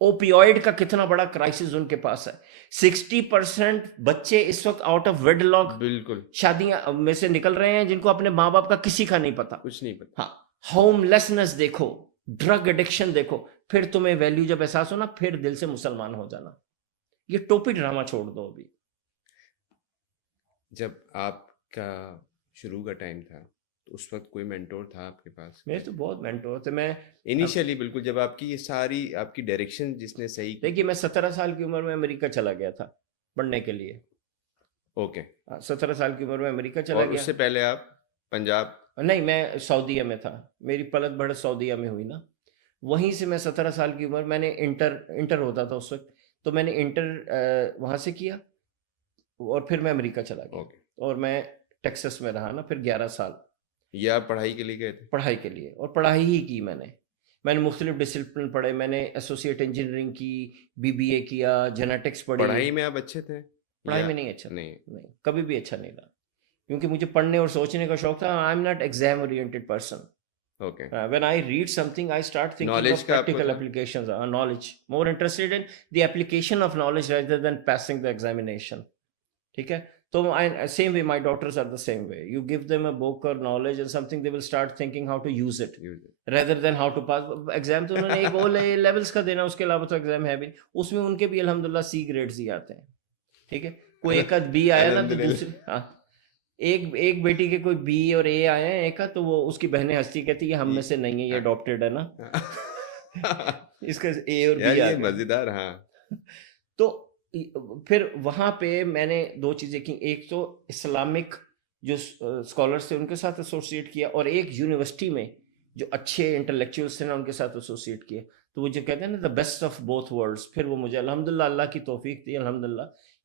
اوپیوائڈ کا کتنا بڑا کرائسس ان کے پاس ہے. 60% بچے اس وقت آؤٹ آف ویڈ لاک بالکل شادیاں میں سے نکل رہے ہیں جن کو اپنے ماں باپ کا کسی کا نہیں پتا، کچھ نہیں پتا. ہاں ہوم لیسنس دیکھو، ڈرگ ایڈکشن دیکھو. پھر تمہیں ویلیو جب احساس ہونا پھر دل سے مسلمان ہو جانا. یہ ٹوپی ڈرامہ چھوڑ دو. ابھی جب آپ کا شروع کا ٹائم تھا تو اس وقت کوئی مینٹور تھا آپ کے پاس؟ میرے تو بہت مینٹور تھے. میں انیشیلی بالکل جب آپ کی یہ ساری آپ کی ڈائریکشن جس نے صحیح کی. دیکھیے میں 17 سال کی عمر میں امریکہ چلا گیا تھا پڑھنے کے لیے. اوکے 17 سال کی عمر میں امریکہ چلا گیا. اس سے پہلے آپ پنجاب؟ نہیں میں سعودیہ میں تھا. میری پلت بڑھت سعودیہ میں ہوئی نا. وہیں سے میں 17 سال کی عمر، میں نے انٹر ہوتا تھا اس وقت، تو میں نے انٹر وہاں سے کیا اور پھر میں امریکہ چلا گیا. اور میں ٹیکسس میں رہا نا پھر 11 سال. یہ آپ پڑھائی کے لیے گئے تھے؟ پڑھائی کے لیے، اور پڑھائی ہی کی میں نے مختلف ڈسپلن پڑھے. میں نے ایسوسیٹ انجینئرنگ کی، BBA کیا، جینیٹکس پڑھی. پڑھائی میں آپ اچھے تھے؟ پڑھائی میں نہیں اچھا، نہیں کبھی بھی اچھا نہیں رہا، کیونکہ مجھے پڑھنے اور سوچنے کا شوق تھا. I am not exam oriented person. Okay. When I read something, I start thinking of practical applications. Knowledge. More interested in the application of knowledge rather than passing the examination. ٹھیک ہے. تو same way my daughters are the same way. You give them a book or knowledge and something, they will start thinking how to use it rather than how to pass. Exam تو انہوں نے ایک O levels کا دینا، اس کے علاوہ تو exam ہے بھی. اس میں ان کے بھی الحمدللہ C گریڈز ہی آتے ہیں. ٹھیک ہے. کوئی ایک آدھ B آیا نا تو دوسری، ہاں ایک بیٹی کے کوئی بی اور اے آئے ہیں ایک کا، تو وہ اس کی بہنیں ہنستی کہتی ہے ہم میں سے نہیں ہے، یہ اڈاپٹیڈ ہے نا، اس کا اے اور یار بی آ یہ گئے. مزیدار. ہاں تو پھر وہاں پہ میں نے دو چیزیں کی، ایک تو اسلامک جو اسکالرس تھے ان کے ساتھ ایسوسیٹ کیا، اور ایک یونیورسٹی میں جو اچھے انٹلیکچوئلس تھے نا ان کے ساتھ ایسوسیٹ کیا. تو وہ جو کہتے ہیں نا the best of both worlds, پھر وہ مجھے الحمدللہ اللہ کی توفیق تھی الحمدللہ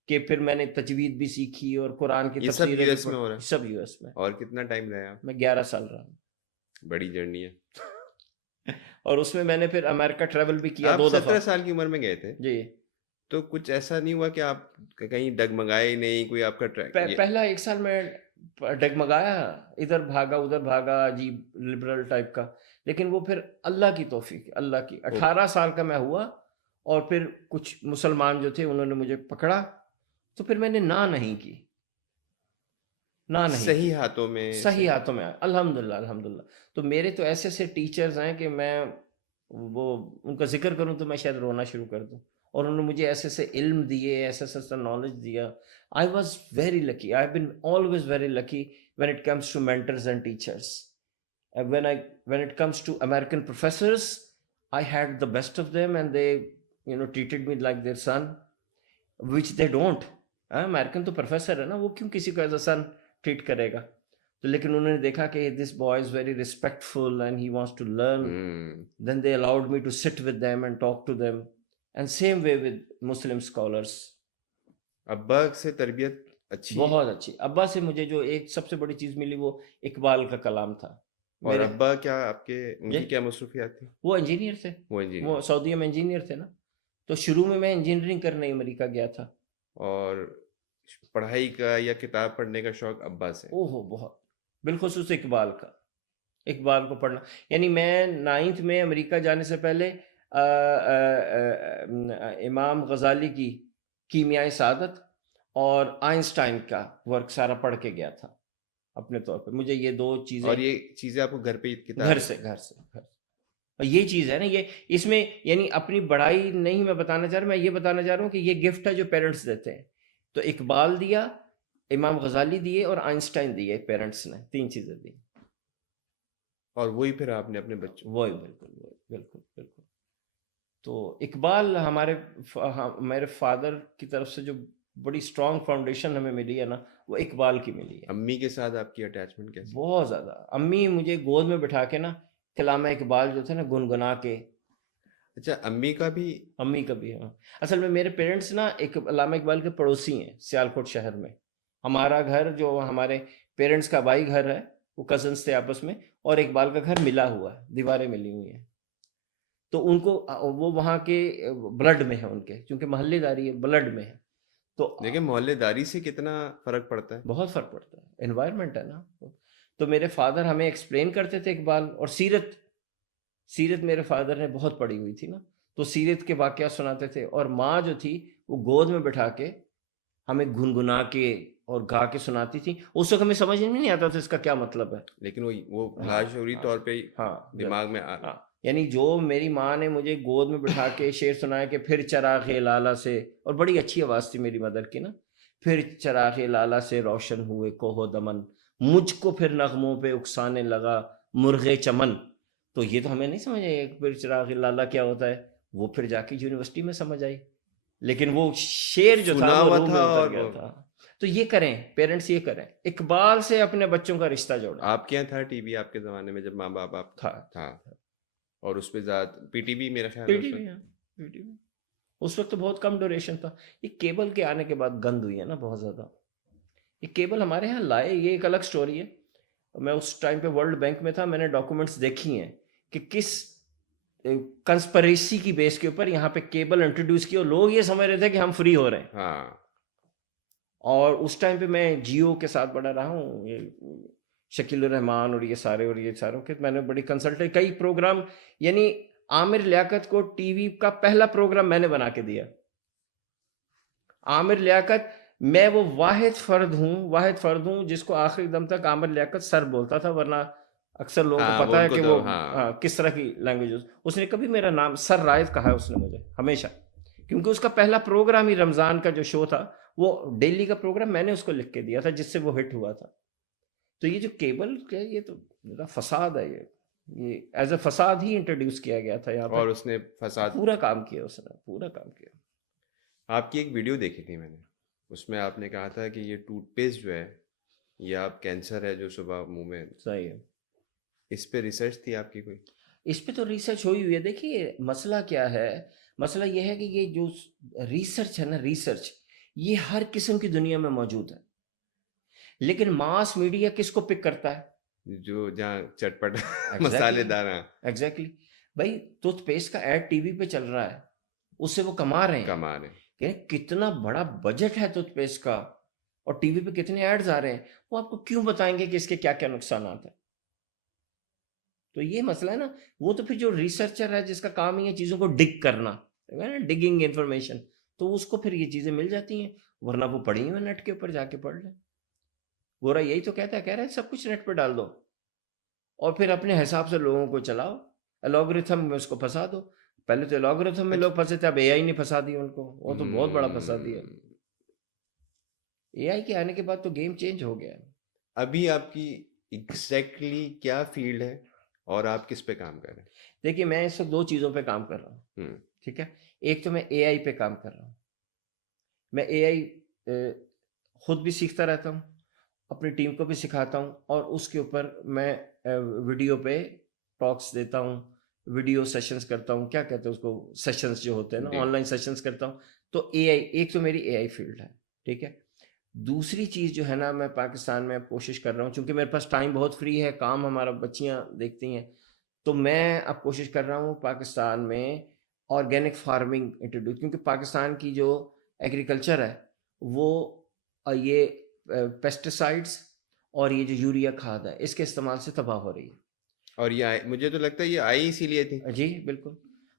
کہ پھر میں نے تجوید بھی سیکھی اور قرآن کی یہ سب تفسیریں یو بھی ایس میں ہو رہا ہے؟ سب یو ایس میں. اور کتنا ٹائم رہے آپ؟ میں 11 سال رہا ہوں، بڑی جرنی ہے. اور اس میں میں نے پھر امریکہ ٹریول بھی کیا آپ 2 دفعہ. 17 سال کی عمر میں گئے تھے جی تو کچھ ایسا نہیں ہوا کہ آپ کہیں ڈگمگائے نہیں، کوئی آپ کا ٹریک؟ پہلا 1 سال میں ڈگمگایا، ادھر بھاگا ادھر بھاگا، عجیب لبرل ٹائپ کا، لیکن وہ پھر اللہ کی توفیق، اللہ کی. 18 سال کا میں ہوا اور پھر کچھ مسلمان جو تھے انہوں نے مجھے پکڑا، تو پھر میں نے نہیں کی، نہیں صحیح کی. ہاتھوں میں. صحیح ہاتھوں میں آیا الحمدللہ الحمدللہ. تو میرے تو ایسے ایسے ٹیچرز ہیں کہ میں وہ ان کا ذکر کروں تو میں شاید رونا شروع کر دوں، اور انہوں نے مجھے ایسے ایسے علم دیے، ایسا ایسا نالج دیا. I was very lucky, I been always very lucky when it comes to mentors and teachers. When it comes to American professors, I had the best of them, and they treated me like their son, which they don't. American تو professor ہے نا، وہ کیوں کسی کو as a sun treat کرے گا؟ تو لیکن انہوں نے دیکھا کہ this boy is very respectful and he wants to learn, then they allowed me to sit with them and talk to them, and same way with Muslim scholars. ابا سے تربیت اچھی؟ بہت اچھی. ابا سے مجھے جو ایک سب سے بڑی چیز ملی وہ اقبال کا کلام تھا. اور ابا کیا آپ کے ان کی کیا مصروفیات تھی؟ وہ انجینئر تھے، وہ سعودیہ میں انجینئر تھے نا. تو شروع میں انجینئرنگ کرنے امریکہ گیا تھا. اور پڑھائی کا یا کتاب پڑھنے کا شوق ابا سے؟ بہت، بالخصوص اقبال کو پڑھنا. یعنی میں 9th میں امریکہ جانے سے پہلے امام غزالی کی کیمیائے سعادت اور آئنسٹائن کا ورک سارا پڑھ کے گیا تھا اپنے طور پہ. مجھے یہ 2 چیزیں، اور یہ چیزیں آپ کو گھر پہ گھر سے اور یہ چیز ہے نا، یہ اس میں یعنی اپنی بڑائی نہیں میں بتانا چاہ رہا، میں یہ بتانا چاہ رہا ہوں کہ یہ گفٹ ہے جو پیرنٹس دیتے ہیں. تو اقبال دیا، امام غزالی دیے اور آئنسٹائن دیے، پیرنٹس نے 3 چیزیں دی. اور وہی پھر آپ نے اپنے بچوں وہی بالکل. تو اقبال میرے فادر کی طرف سے جو بڑی اسٹرانگ فاؤنڈیشن ہمیں ملی ہے نا، وہ اقبال کی ملی ہے. امی کے ساتھ آپ کی اٹیچمنٹ کیسی؟ بہت زیادہ. امی مجھے گود میں بٹھا کے نا کلامہ اقبال جو تھے نا گنگنا کے. اچھا امی کا بھی؟ ہاں. اصل میں میرے پیرنٹس نا ایک علامہ اقبال کے پڑوسی ہیں سیالکوٹ شہر میں. ہمارا گھر جو ہمارے پیرنٹس کا بھائی گھر ہے، وہ کزنس تھے آپس میں، اور اقبال کا گھر ملا ہوا ہے، دیواریں ملی ہوئی ہیں. تو ان کو وہ وہاں کے بلڈ میں ہے ان کے، چونکہ محلے داری ہے، بلڈ میں ہے. تو لیکن محلے داری سے کتنا فرق پڑتا ہے؟ بہت فرق پڑتا ہے، انوائرمنٹ ہے نا. تو میرے فادر ہمیں ایکسپلین کرتے تھے اقبال، اور سیرت میرے فادر نے بہت پڑھی ہوئی تھی نا، تو سیرت کے واقعات سناتے تھے. اور ماں جو تھی وہ گود میں بٹھا کے ہمیں گنگنا کے اور گا کے سناتی تھی. اس وقت ہمیں سمجھ میں نہیں آتا تھا اس کا کیا مطلب ہے، لیکن وہ لاشعوری طور پہ دماغ میں یعنی جو میری ماں نے مجھے گود میں بٹھا کے شعر سنایا کہ پھر چراغ لالہ سے، اور بڑی اچھی آواز تھی میری مدر کی نا، پھر چراغ لالہ سے روشن ہوئے کوہ دمن، مجھ کو پھر نغموں پہ اکسانے لگا مرغ چمن. تو یہ تو ہمیں نہیں سمجھ آئی پھر چراغ لالہ کیا ہوتا ہے، وہ پھر جا کے یونیورسٹی میں سمجھ آئی. لیکن وہ شعر جو تھا وہ روح میں اتر گیا تھا. تو یہ کریں پیرنٹس، یہ کریں، اقبال سے اپنے بچوں کا رشتہ جوڑیں. آپ کے یہاں تھا ٹی وی آپ کے زمانے میں جب ماں باپ آپ تھا؟ اور اس پہ پی ٹی وی میرا خیال ہے اس وقت تو بہت کم ڈوریشن تھا. یہ کیبل کے آنے کے بعد گند ہوئی ہے نا بہت زیادہ. یہ کیبل ہمارے یہاں لائے، یہ ایک الگ سٹوری ہے. میں اس ٹائم پہ ورلڈ بینک میں تھا، میں نے ڈاکومنٹس دیکھی ہیں کہ کس کنسپریسی کی بیس کے اوپر یہاں پہ کیبل انٹروڈیوس کی، اور لوگ یہ سمجھ رہے تھے کہ ہم فری ہو رہے ہیں. اور اس ٹائم پہ میں جیو کے ساتھ بڑا رہا ہوں، یہ شکیل الرحمان اور یہ ساروں کے میں نے بڑی کنسلٹ کئی پروگرام، یعنی عامر لیاقت کو ٹی وی کا پہلا پروگرام میں نے بنا کے دیا. عامر لیاقت، میں وہ واحد فرد ہوں جس کو آخری دم تک عامر لیاقت سر بولتا تھا، ورنہ اکثر لوگوں کو پتا ہے کہ وہ کس طرح کی لینگویج. اس نے کبھی میرا نام سر رائد کہا ہے اس نے مجھے ہمیشہ، کیونکہ اس کا پہلا پروگرام ہی رمضان کا جو شو تھا، وہ ڈیلی کا پروگرام میں نے اس کو لکھ کے دیا تھا، جس سے وہ ہٹ ہوا تھا. تو یہ جو کیبل کیا یہ تو میرا فساد ہے، یہ ایز اے فساد ہی انٹروڈیوس کیا گیا تھا یہاں اور پہ. اس نے فساد پورا کام کیا اس نے، پورا کام کیا. آپ کی ایک ویڈیو دیکھی تھی میں نے، اس میں آپ نے کہا تھا کہ یہ ٹوتھ پیسٹ جو ہے یہ آپ کینسر ہے جو صبح منہ میں، صحیح ہے. اس پہ ریسرچ تھی آپ کی کوئی؟ اس پہ تو ریسرچ ہوئی ہوئی ہے. دیکھیے مسئلہ کیا ہے، مسئلہ یہ ہے کہ یہ جو ریسرچ ہے نا، ریسرچ یہ ہر قسم کی دنیا میں موجود ہے، لیکن ماس میڈیا کس کو پک کرتا ہے؟ جو جہاں چٹپٹ ایگزیکٹلی مسالے دار ہیں ایگزیکٹلی. بھائی ٹوتھ پیسٹ کا ایڈ ٹی وی پہ چل رہا ہے، اس سے وہ کما رہے ہیں. کما رہے ہیں. کہ کتنا بڑا بجٹ ہے ٹوتھ پیسٹ کا، اور ٹی وی پہ کتنے ایڈز آ رہے ہیں، وہ آپ کو کیوں بتائیں گے کہ اس کے کیا کیا نقصانات ہیں؟ تو یہ مسئلہ ہے نا. وہ تو پھر جو ریسرچر ہے جس کا کام ہی ہے چیزوں کو ڈگ کرنا، ڈگنگ انفارمیشن، تو اس کو پھر یہ چیزیں مل جاتی ہیں، ورنہ وہ پڑھی ہوئی نیٹ کے اوپر جا کے پڑھ لیں. گورا یہی تو کہتا ہے، کہہ رہا ہے سب کچھ نیٹ پہ ڈال دو اور پھر اپنے حساب سے لوگوں کو چلاؤ، الگورتھم میں اس کو پھنسا دو. پہلے تو الگورتھم میں لوگ پھنسے تھے، اب اے آئی نے پھنسا دیا ان کو، وہ تو بہت بڑا پھنسا دیا. اے آئی کے آنے کے بعد تو گیم چینج ہو گیا. ابھی آپ کی ایگزیکٹلی کیا فیلڈ ہے اور آپ کس پہ کام کر رہے ہیں؟ دیکھیے میں اس وقت دو چیزوں پہ کام کر رہا ہوں. ٹھیک ہے، ایک تو میں اے آئی پہ کام کر رہا ہوں. میں اے آئی خود بھی سیکھتا رہتا ہوں، اپنی ٹیم کو بھی سکھاتا ہوں، اور اس کے اوپر میں ویڈیو پہ ٹاکس دیتا ہوں، ویڈیو سیشنز کرتا ہوں، کیا کہتے ہیں اس کو، سیشنز جو ہوتے ہیں نا، آن لائن سیشنز کرتا ہوں. تو اے آئی ایک تو میری اے آئی فیلڈ ہے. ٹھیک ہے، دوسری چیز جو ہے نا، میں پاکستان میں کوشش کر رہا ہوں، چونکہ میرے پاس ٹائم بہت فری ہے، کام ہمارا بچیاں دیکھتی ہیں، تو میں اب کوشش کر رہا ہوں پاکستان میں آرگینک فارمنگ انٹروڈیوس، کیونکہ پاکستان کی جو ایگریکلچر ہے وہ یہ پیسٹیسائڈس اور یہ جو یوریا کھاد ہے اس کے استعمال سے تباہ ہو رہی ہے. اور یہ مجھے تو لگتا ہے یہ آئی اسی لیے تھی. جی بالکل،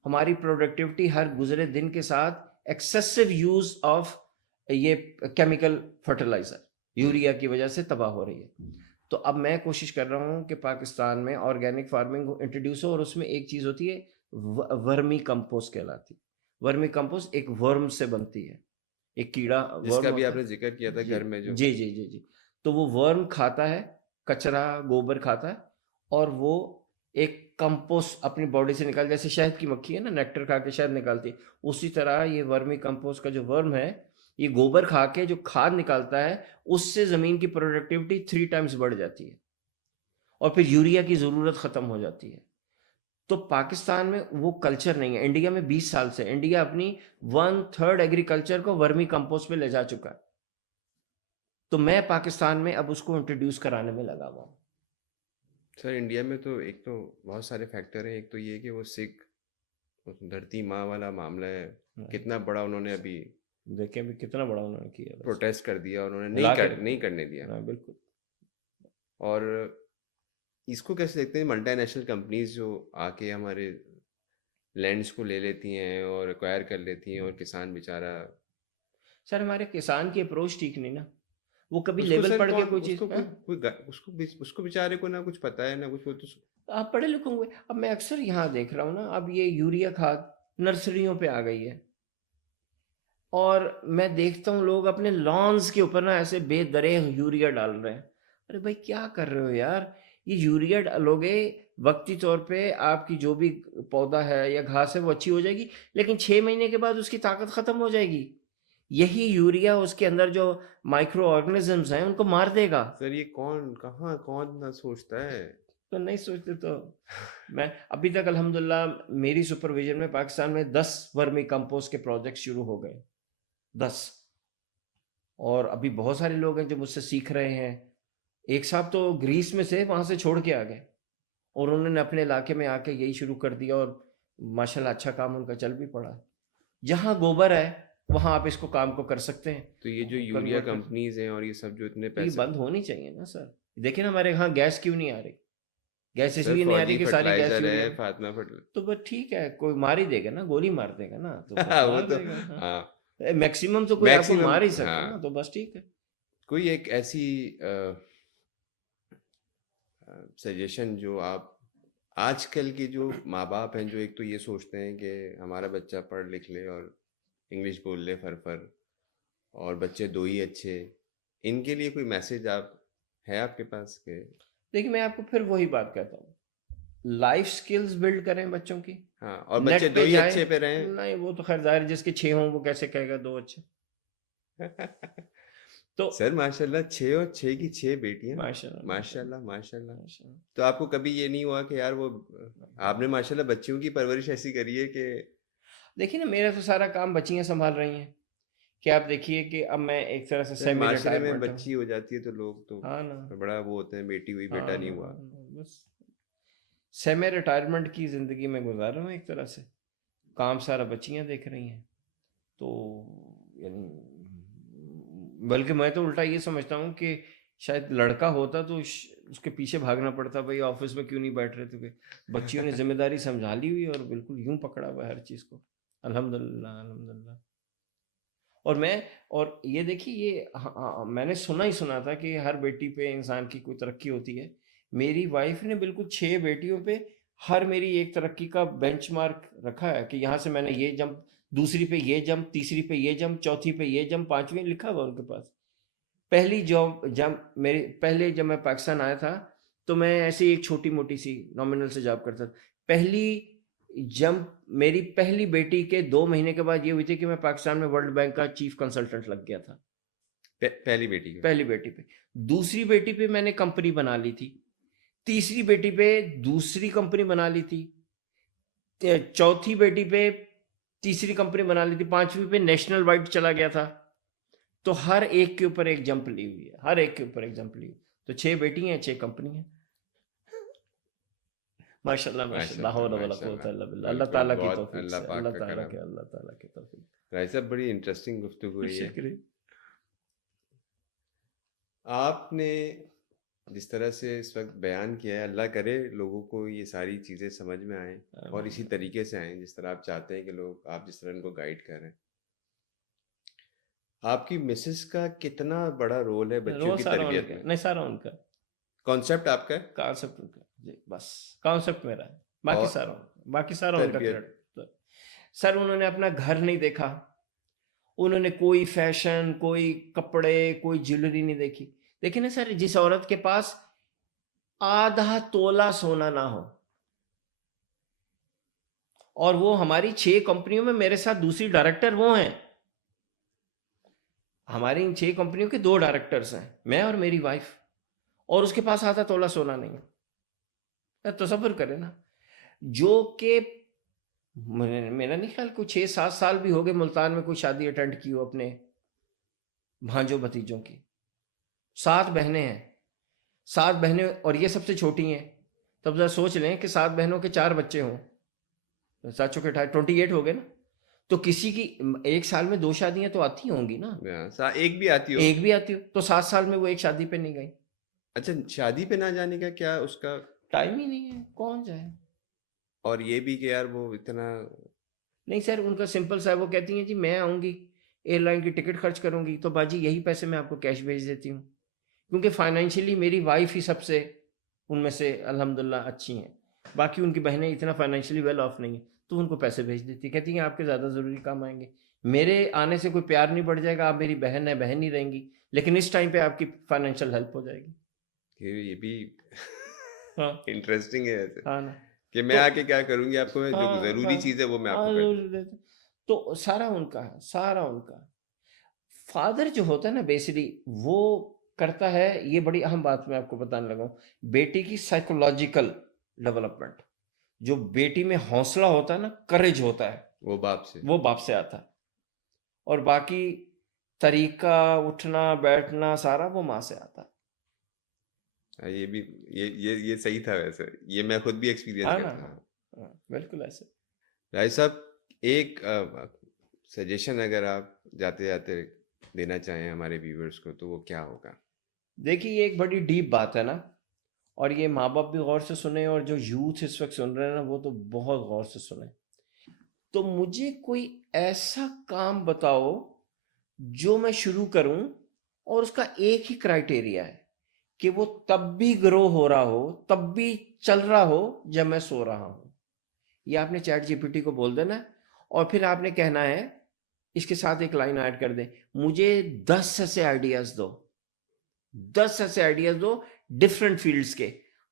ہماری پروڈکٹیوٹی ہر گزرے دن کے ساتھ ایکسیسو یوز آف یہ کیمیکل فرٹیلائزر یوریا کی وجہ سے تباہ ہو رہی ہے. تو اب میں کوشش کر رہا ہوں کہ پاکستان میں آرگینک فارمنگ انٹروڈیوس ہو، اور اس میں ایک چیز ہوتی ہے ورمی کمپوسٹ کہلاتی. ورمی کمپوسٹ ایک ورم سے بنتی ہے، ایک کیڑا جس کا ورم بھی ہوتا آپ نے ذکر کیا تھا ہے. گھر میں جو جی جی جی جی. تو وہ ورم کھاتا ہے کچرا، گوبر کھاتا ہے، اور وہ ایک کمپوسٹ اپنی باڈی سے نکال، جیسے شہد کی مکھی ہے نا، نیکٹر کھا کے شہد نکالتی ہے، اسی طرح یہ ورمی کمپوسٹ کا جو ورم ہے یہ گوبر کھا کے جو کھاد نکالتا ہے، اس سے زمین کی پروڈکٹیوٹی 3 ٹائمز بڑھ جاتی ہے، اور پھر یوریا کی ضرورت ختم ہو جاتی ہے. تو پاکستان میں وہ کلچر نہیں ہے. انڈیا میں 20 سال سے انڈیا اپنی 1/3 ایگریکلچر کو ورمی کمپوسٹ پہ لے جا چکا ہے. تو میں پاکستان میں اب اس کو انٹروڈیوس کرانے میں لگا ہوا ہوں. سر انڈیا میں تو ایک تو بہت سارے فیکٹر ہیں. ایک تو یہ کہ وہ سکھ دھرتی ماں والا معاملہ ہے، کتنا بڑا انہوں نے ابھی دیکھیں بھی کتنا بڑا انہوں نے کیا، پروٹیسٹ کر دیا، انہوں نے نہیں کرنے دیا. بالکل. اور اس کو کیسے دیکھتے ہیں ملٹی نیشنل کمپنیز جو آ کے ہمارے لینڈس کو لے لیتی ہیں اور ایکوائر کر لیتی ہیں، اور کسان بیچارہ. سر ہمارے کسان کی اپروچ ٹھیک نہیں نا، وہ کبھی اس کو لیبل سر پڑھ کے کون کوئی چیز، اس کو بیچارے کو نہ کچھ پتا ہے نہ کچھ. وہ تو آپ پڑھے لکھے ہوئے. اب میں اکثر یہاں دیکھ رہا ہوں نا، اب یہ یوریا کھاد نرسریوں پہ آ گئی ہے، اور میں دیکھتا ہوں لوگ اپنے لانز کے اوپر نا ایسے بے درے یوریا ڈال رہے ہیں. ارے بھائی کیا کر رہے ہو یار، یہ یوریا ڈالوگے وقتی طور پہ آپ کی جو بھی پودا ہے یا گھاس ہے وہ اچھی ہو جائے گی، لیکن 6 مہینے کے بعد اس کی طاقت ختم ہو جائے گی. یہی یوریا اس کے اندر جو مائکرو آرگنزمز ہیں ان کو مار دے گا. سر یہ کون نہ سوچتا ہے. تو نہیں سوچتے. تو میں ابھی تک الحمدللہ میری سپرویژن میں پاکستان میں 10 ورمی کمپوسٹ کے پروجیکٹ شروع ہو گئے، 10. اور ابھی بہت سارے لوگ ہیں جو مجھ سے سیکھ رہے ہیں. ایک صاحب تو گریس میں سے وہاں سے چھوڑ کے آ گئے، اور انہوں نے اپنے علاقے میں آ کے یہی شروع کر دیا، اور ماشاءاللہ اچھا کام ان کا چل بھی پڑا. جہاں گوبر ہے وہاں آپ اس کو کام کو کر سکتے ہیں. تو یہ جو یوریا کمپنیز ہیں اور یہ سب جو اتنے یہ پیسے، بند ہونی چاہیے نا سر. دیکھیں نا ہمارے یہاں گیس کیوں نہیں آ رہی، گیس اس سر لیے نہیں آ رہی فوجی کہ ساری گیس فرٹیلائزر یوریا ہے، فاطمہ تو بس ٹھیک ہے، کوئی مار ہی دے گا نا، گولی مار دے گا نا، تو وہ مار تو دے گا. ہاں میکسیمم تو کوئی آپ کو میکسیمم. مار ہی سکتا ہاں نا، تو بس ٹھیک ہے. کوئی ایک ایسی سجیشن جو آپ آج کل کے جو ماں باپ ہیں، جو ایک تو یہ سوچتے ہیں کہ ہمارا بچہ پڑھ لکھ لے اور انگلش بول لے فر اور بچے 2 ہی اچھے، ان کے لیے کوئی میسج آپ ہے آپ کے پاس کہ دیکھیے میں آپ کو پھر وہی بات کہتا ہوں, لائف سکلز بلڈ کریں بچوں کی, ہاں اور بچے نیٹ دو پہ ہی جائیں. اچھے پہ رہیں. نہیں وہ تو خیر ظاہر ہے, جس کے 6 ہوں وہ کیسے کہے گا 2 اچھے. تو سر ماشاء اللہ 6 اور 6 کی 6 بیٹیاں, ماشاء اللہ ماشاء اللہ ماشاء اللہ. ماشاء اللہ. تو آپ کو کبھی یہ نہیں ہوا کہ یار وہ آپ نے ماشاء اللہ بچیوں کی پرورش ایسی کری ہے کہ دیکھیے نا, میرا تو سارا کام بچیاں سنبھال رہی ہیں. کہ آپ دیکھیے کہ اب میں ایک طرح سے سیمی معاشرے میں ریٹائرمنٹ ہوں. بچی ہو جاتی ہے تو لوگ تو ہاں نا, بڑا وہ ہوتے ہیں بیٹی ہوئی بیٹا نہیں ہوا. بس سیمی ریٹائرمنٹ کی زندگی میں گزار رہا ہوں ایک طرح سے. کام سارا بچیاں دیکھ رہی ہیں. تو یعنی بلکہ میں تو الٹا یہ سمجھتا ہوں کہ شاید لڑکا ہوتا تو اس کے پیچھے بھاگنا پڑتا, بھائی آفس میں کیوں نہیں بیٹھ رہے تھے. بچیوں نے ذمہ داری سمجھا لی ہوئی اور بالکل یوں پکڑا ہوا ہے ہر چیز کو. الحمد للہ الحمد للہ. اور یہ دیکھیے, یہ میں نے سنا تھا کہ ہر بیٹی پہ انسان کی کوئی ترقی ہوتی ہے. میری وائف نے بالکل 6 بیٹیوں پہ ہر میری ایک ترقی کا بینچ مارک رکھا ہے کہ یہاں سے میں نے یہ جمپ, دوسری پہ یہ جمپ, تیسری پہ یہ جمپ, چوتھی پہ یہ جمپ, 5ویں لکھا ہوا ان کے پاس. پہلی جب میں پاکستان آیا تھا تو میں ایسی ایک چھوٹی موٹی سی نامنل سے جاب کرتا تھا. میری پہلی بیٹی کے 2 مہینے کے بعد یہ ہوئی تھی کہ میں پاکستان میں ورلڈ بینک کا چیف کنسلٹنٹ لگ گیا تھا. پہلی بیٹی پہ. دوسری بیٹی پہ میں نے کمپنی بنا لی تھی. تیسری بیٹی پہ دوسری کمپنی بنا لی تھی. چوتھی بیٹی پہ تیسری کمپنی بنا لی تھی. 5ویں پہ نیشنل وائڈ چلا گیا تھا. تو ہر ایک کے اوپر ایک جمپ لی ہوئی ہے, ہر ایک کے اوپر ایک جمپ لی ہوئی. تو 6 بیٹی ہیں, 6 کمپنی ہیں. ماشاء اللہ ماشاء اللہ, حول ولا قوت الا باللہ. اللہ تعالیٰ کی توفیق سے, اللہ تعالیٰ کی توفیق. بھائی صاحب بڑی انٹرسٹنگ گفتگو ہوئی ہے. شکریہ. آپ نے جس طرح سے اس وقت بیان کیا ہے, اللہ کرے لوگوں کو یہ ساری چیزیں سمجھ میں آئیں اور اسی طریقے سے آئیں جس طرح آپ چاہتے ہیں کہ لوگ, آپ جس طرح ان کو گائیڈ کر رہے ہیں. آپ کی مسز کا کتنا بڑا رول ہے بچوں کی تربیت میں؟ نہیں سارا ان کا کانسیپٹ آپ کا ہے؟ کانسیپٹ ان کا جی, بس کانسیپٹ میرا ہے, باقی سارا ان کا کریڈٹ. سر انہوں نے اپنا گھر نہیں دیکھا, انہوں نے کوئی فیشن, کوئی کپڑے, کوئی جیولری نہیں دیکھی. دیکھیں نا سر, جس عورت کے پاس آدھا تولہ سونا نہ ہو, اور وہ ہماری 6 کمپنیوں میں میرے ساتھ دوسری ڈائریکٹر وہ ہیں. ہماری ان 6 کمپنیوں کے 2 ڈائریکٹرز ہیں, میں اور میری وائف, اور اس کے پاس آدھا تولہ سونا نہیں ہے. تصور کریں نا, جو کہ میرا نہیں خیال کوئی 6-7 سال بھی ہو گئے ملتان میں کوئی شادی اٹینڈ کی ہو اپنے بھانجوں بھتیجوں کی. 7 بہنیں ہیں, 7 بہنیں, اور یہ سب سے چھوٹی ہیں. تب ذرا سوچ لیں کہ 7 بہنوں کے 4 بچے ہوں, 7 چوکے 28 ہو گئے نا. تو کسی کی ایک سال میں 2 شادیاں تو آتی ہوں گی نا, ایک بھی آتی ہو تو 7 سال میں وہ ایک شادی پہ نہیں گئی. اچھا, شادی پہ نہ جانے کا کیا اس کا ٹائم ہی نہیں ہے, کون جائے. اور یہ بھی کہ یار وہ اتنا نہیں سر, ان کا سمپل سا, وہ کہتی ہیں جی میں آؤں گی, ایئر لائن کی ٹکٹ خرچ کروں گی تو باجی یہی پیسے میں آپ کو کیش بھیج دیتی ہوں, کیونکہ فائنینشلی میری وائف ہی سب سے ان میں سے الحمدللہ اچھی ہیں. باقی ان کی بہنیں اتنا فائنینشلی ویل آف نہیں ہیں, تو ان کو پیسے بھیج دیتی, کہتی ہیں آپ کے زیادہ ضروری کام آئیں گے. میرے آنے سے کوئی پیار نہیں بڑھ جائے گا, آپ میری بہن ہے, بہن ہی رہیں گی, لیکن اس ٹائم پہ آپ کی فائنینشیل ہیلپ ہو جائے گی. یہ بھی ہاں انٹرسٹنگ ہے ہاں نا, کہ میں آ کے کیا کروں گی, آپ کو جو ضروری چیز ہے وہ میں آپ کو کر دوں. تو سارا ان کا ہے, سارا ان کا. فادر جو ہوتا ہے نا بیسیکلی وہ کرتا ہے, یہ بڑی اہم بات میں آپ کو بتانے لگا ہوں, بیٹی کی سائیکولوجیکل ڈیولپمنٹ. جو بیٹی میں حوصلہ ہوتا ہے نا, کریج ہوتا ہے, وہ باپ سے آتا ہے. اور باقی طریقہ اٹھنا بیٹھنا سارا وہ ماں سے آتا ہے. یہ بھی یہ صحیح تھا, ویسے یہ میں خود بھی ایکسپیرینس کرتا ہوں. بالکل ایسے. رائی صاحب ایک سجیشن اگر آپ جاتے جاتے دینا چاہیں ہمارے ویورز کو تو وہ کیا ہوگا؟ دیکھیے یہ ایک بڑی ڈیپ بات ہے نا, اور یہ ماں باپ بھی غور سے سنیں, اور جو یوتھ اس وقت سن رہے ہیں نا وہ تو بہت غور سے سنیں. تو مجھے کوئی ایسا کام بتاؤ جو میں شروع کروں اور اس کا ایک ہی کرائٹیریا ہے کہ وہ تب بھی گرو ہو رہا ہو, تب بھی چل رہا ہو جب میں سو رہا ہوں. یہ آپ نے چیٹ جی پی ٹی کو بول دینا, اور پھر آپ نے کہنا ہے اس کے ساتھ ایک لائن ایڈ کر دیں, مجھے 10 ایسے آئیڈیاز دو 10 ایسے آئیڈیاز دو ڈفرینٹ فیلڈس کے.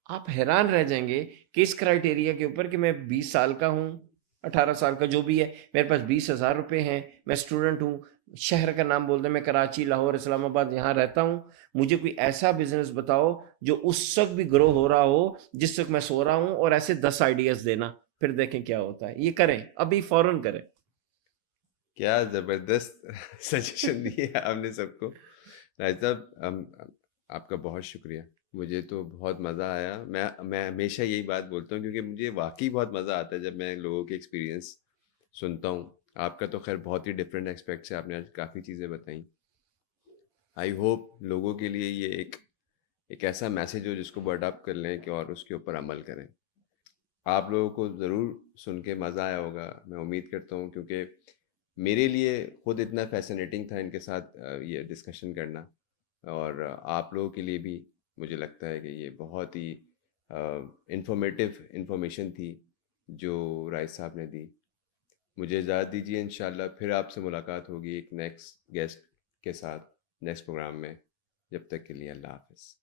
آپ حیران رہ جائیں گے کہ اس کرائٹیریا کے اوپر کہ میں 20 سال کا ہوں، 18 سال کا جو بھی ہے، میرے پاس 20,000 روپے ہیں، میں اسٹوڈنٹ ہوں، شہر کا نام بول دیں، میں کراچی، لاہور، اسلام آباد یہاں رہتا ہوں، مجھے کوئی ایسا بزنس بتاؤ جو اس وقت بھی گرو ہو رہا ہو جس وقت میں سو رہا ہوں، اور ایسے 10 آئیڈیاز دینا، پھر دیکھیں کیا ہوتا ہے. یہ کریں، ابھی فوراً کریں. کیا زبردست سجیشن دیے آپ نے سب کو. راجد صاحب آپ کا بہت شکریہ. مجھے تو بہت مزہ آیا. میں ہمیشہ یہی بات بولتا ہوں کیونکہ مجھے واقعی بہت مزہ آتا ہے جب میں لوگوں کے ایکسپیرینس سنتا ہوں. آپ کا تو خیر بہت ہی ڈفرینٹ ایسپیکٹ سے آپ نے آج کافی چیزیں بتائیں. آئی ہوپ لوگوں کے لیے یہ ایک ایسا میسیج ہو جس کو برڈ اپ کر لیں کہ اور اس کے اوپر عمل کریں. آپ لوگوں کو ضرور سن کے مزہ آیا ہوگا، میں امید کرتا ہوں، کیونکہ میرے لیے خود اتنا فیسنیٹنگ تھا ان کے ساتھ یہ ڈسکشن کرنا، اور آپ لوگوں کے لیے بھی مجھے لگتا ہے کہ یہ بہت ہی انفارمیٹیو انفارمیشن تھی جو رائد صاحب نے دی. مجھے اجازت دیجیے، انشاءاللہ پھر آپ سے ملاقات ہوگی ایک نیکسٹ گیسٹ کے ساتھ نیکسٹ پروگرام میں. جب تک کے لیے اللہ حافظ.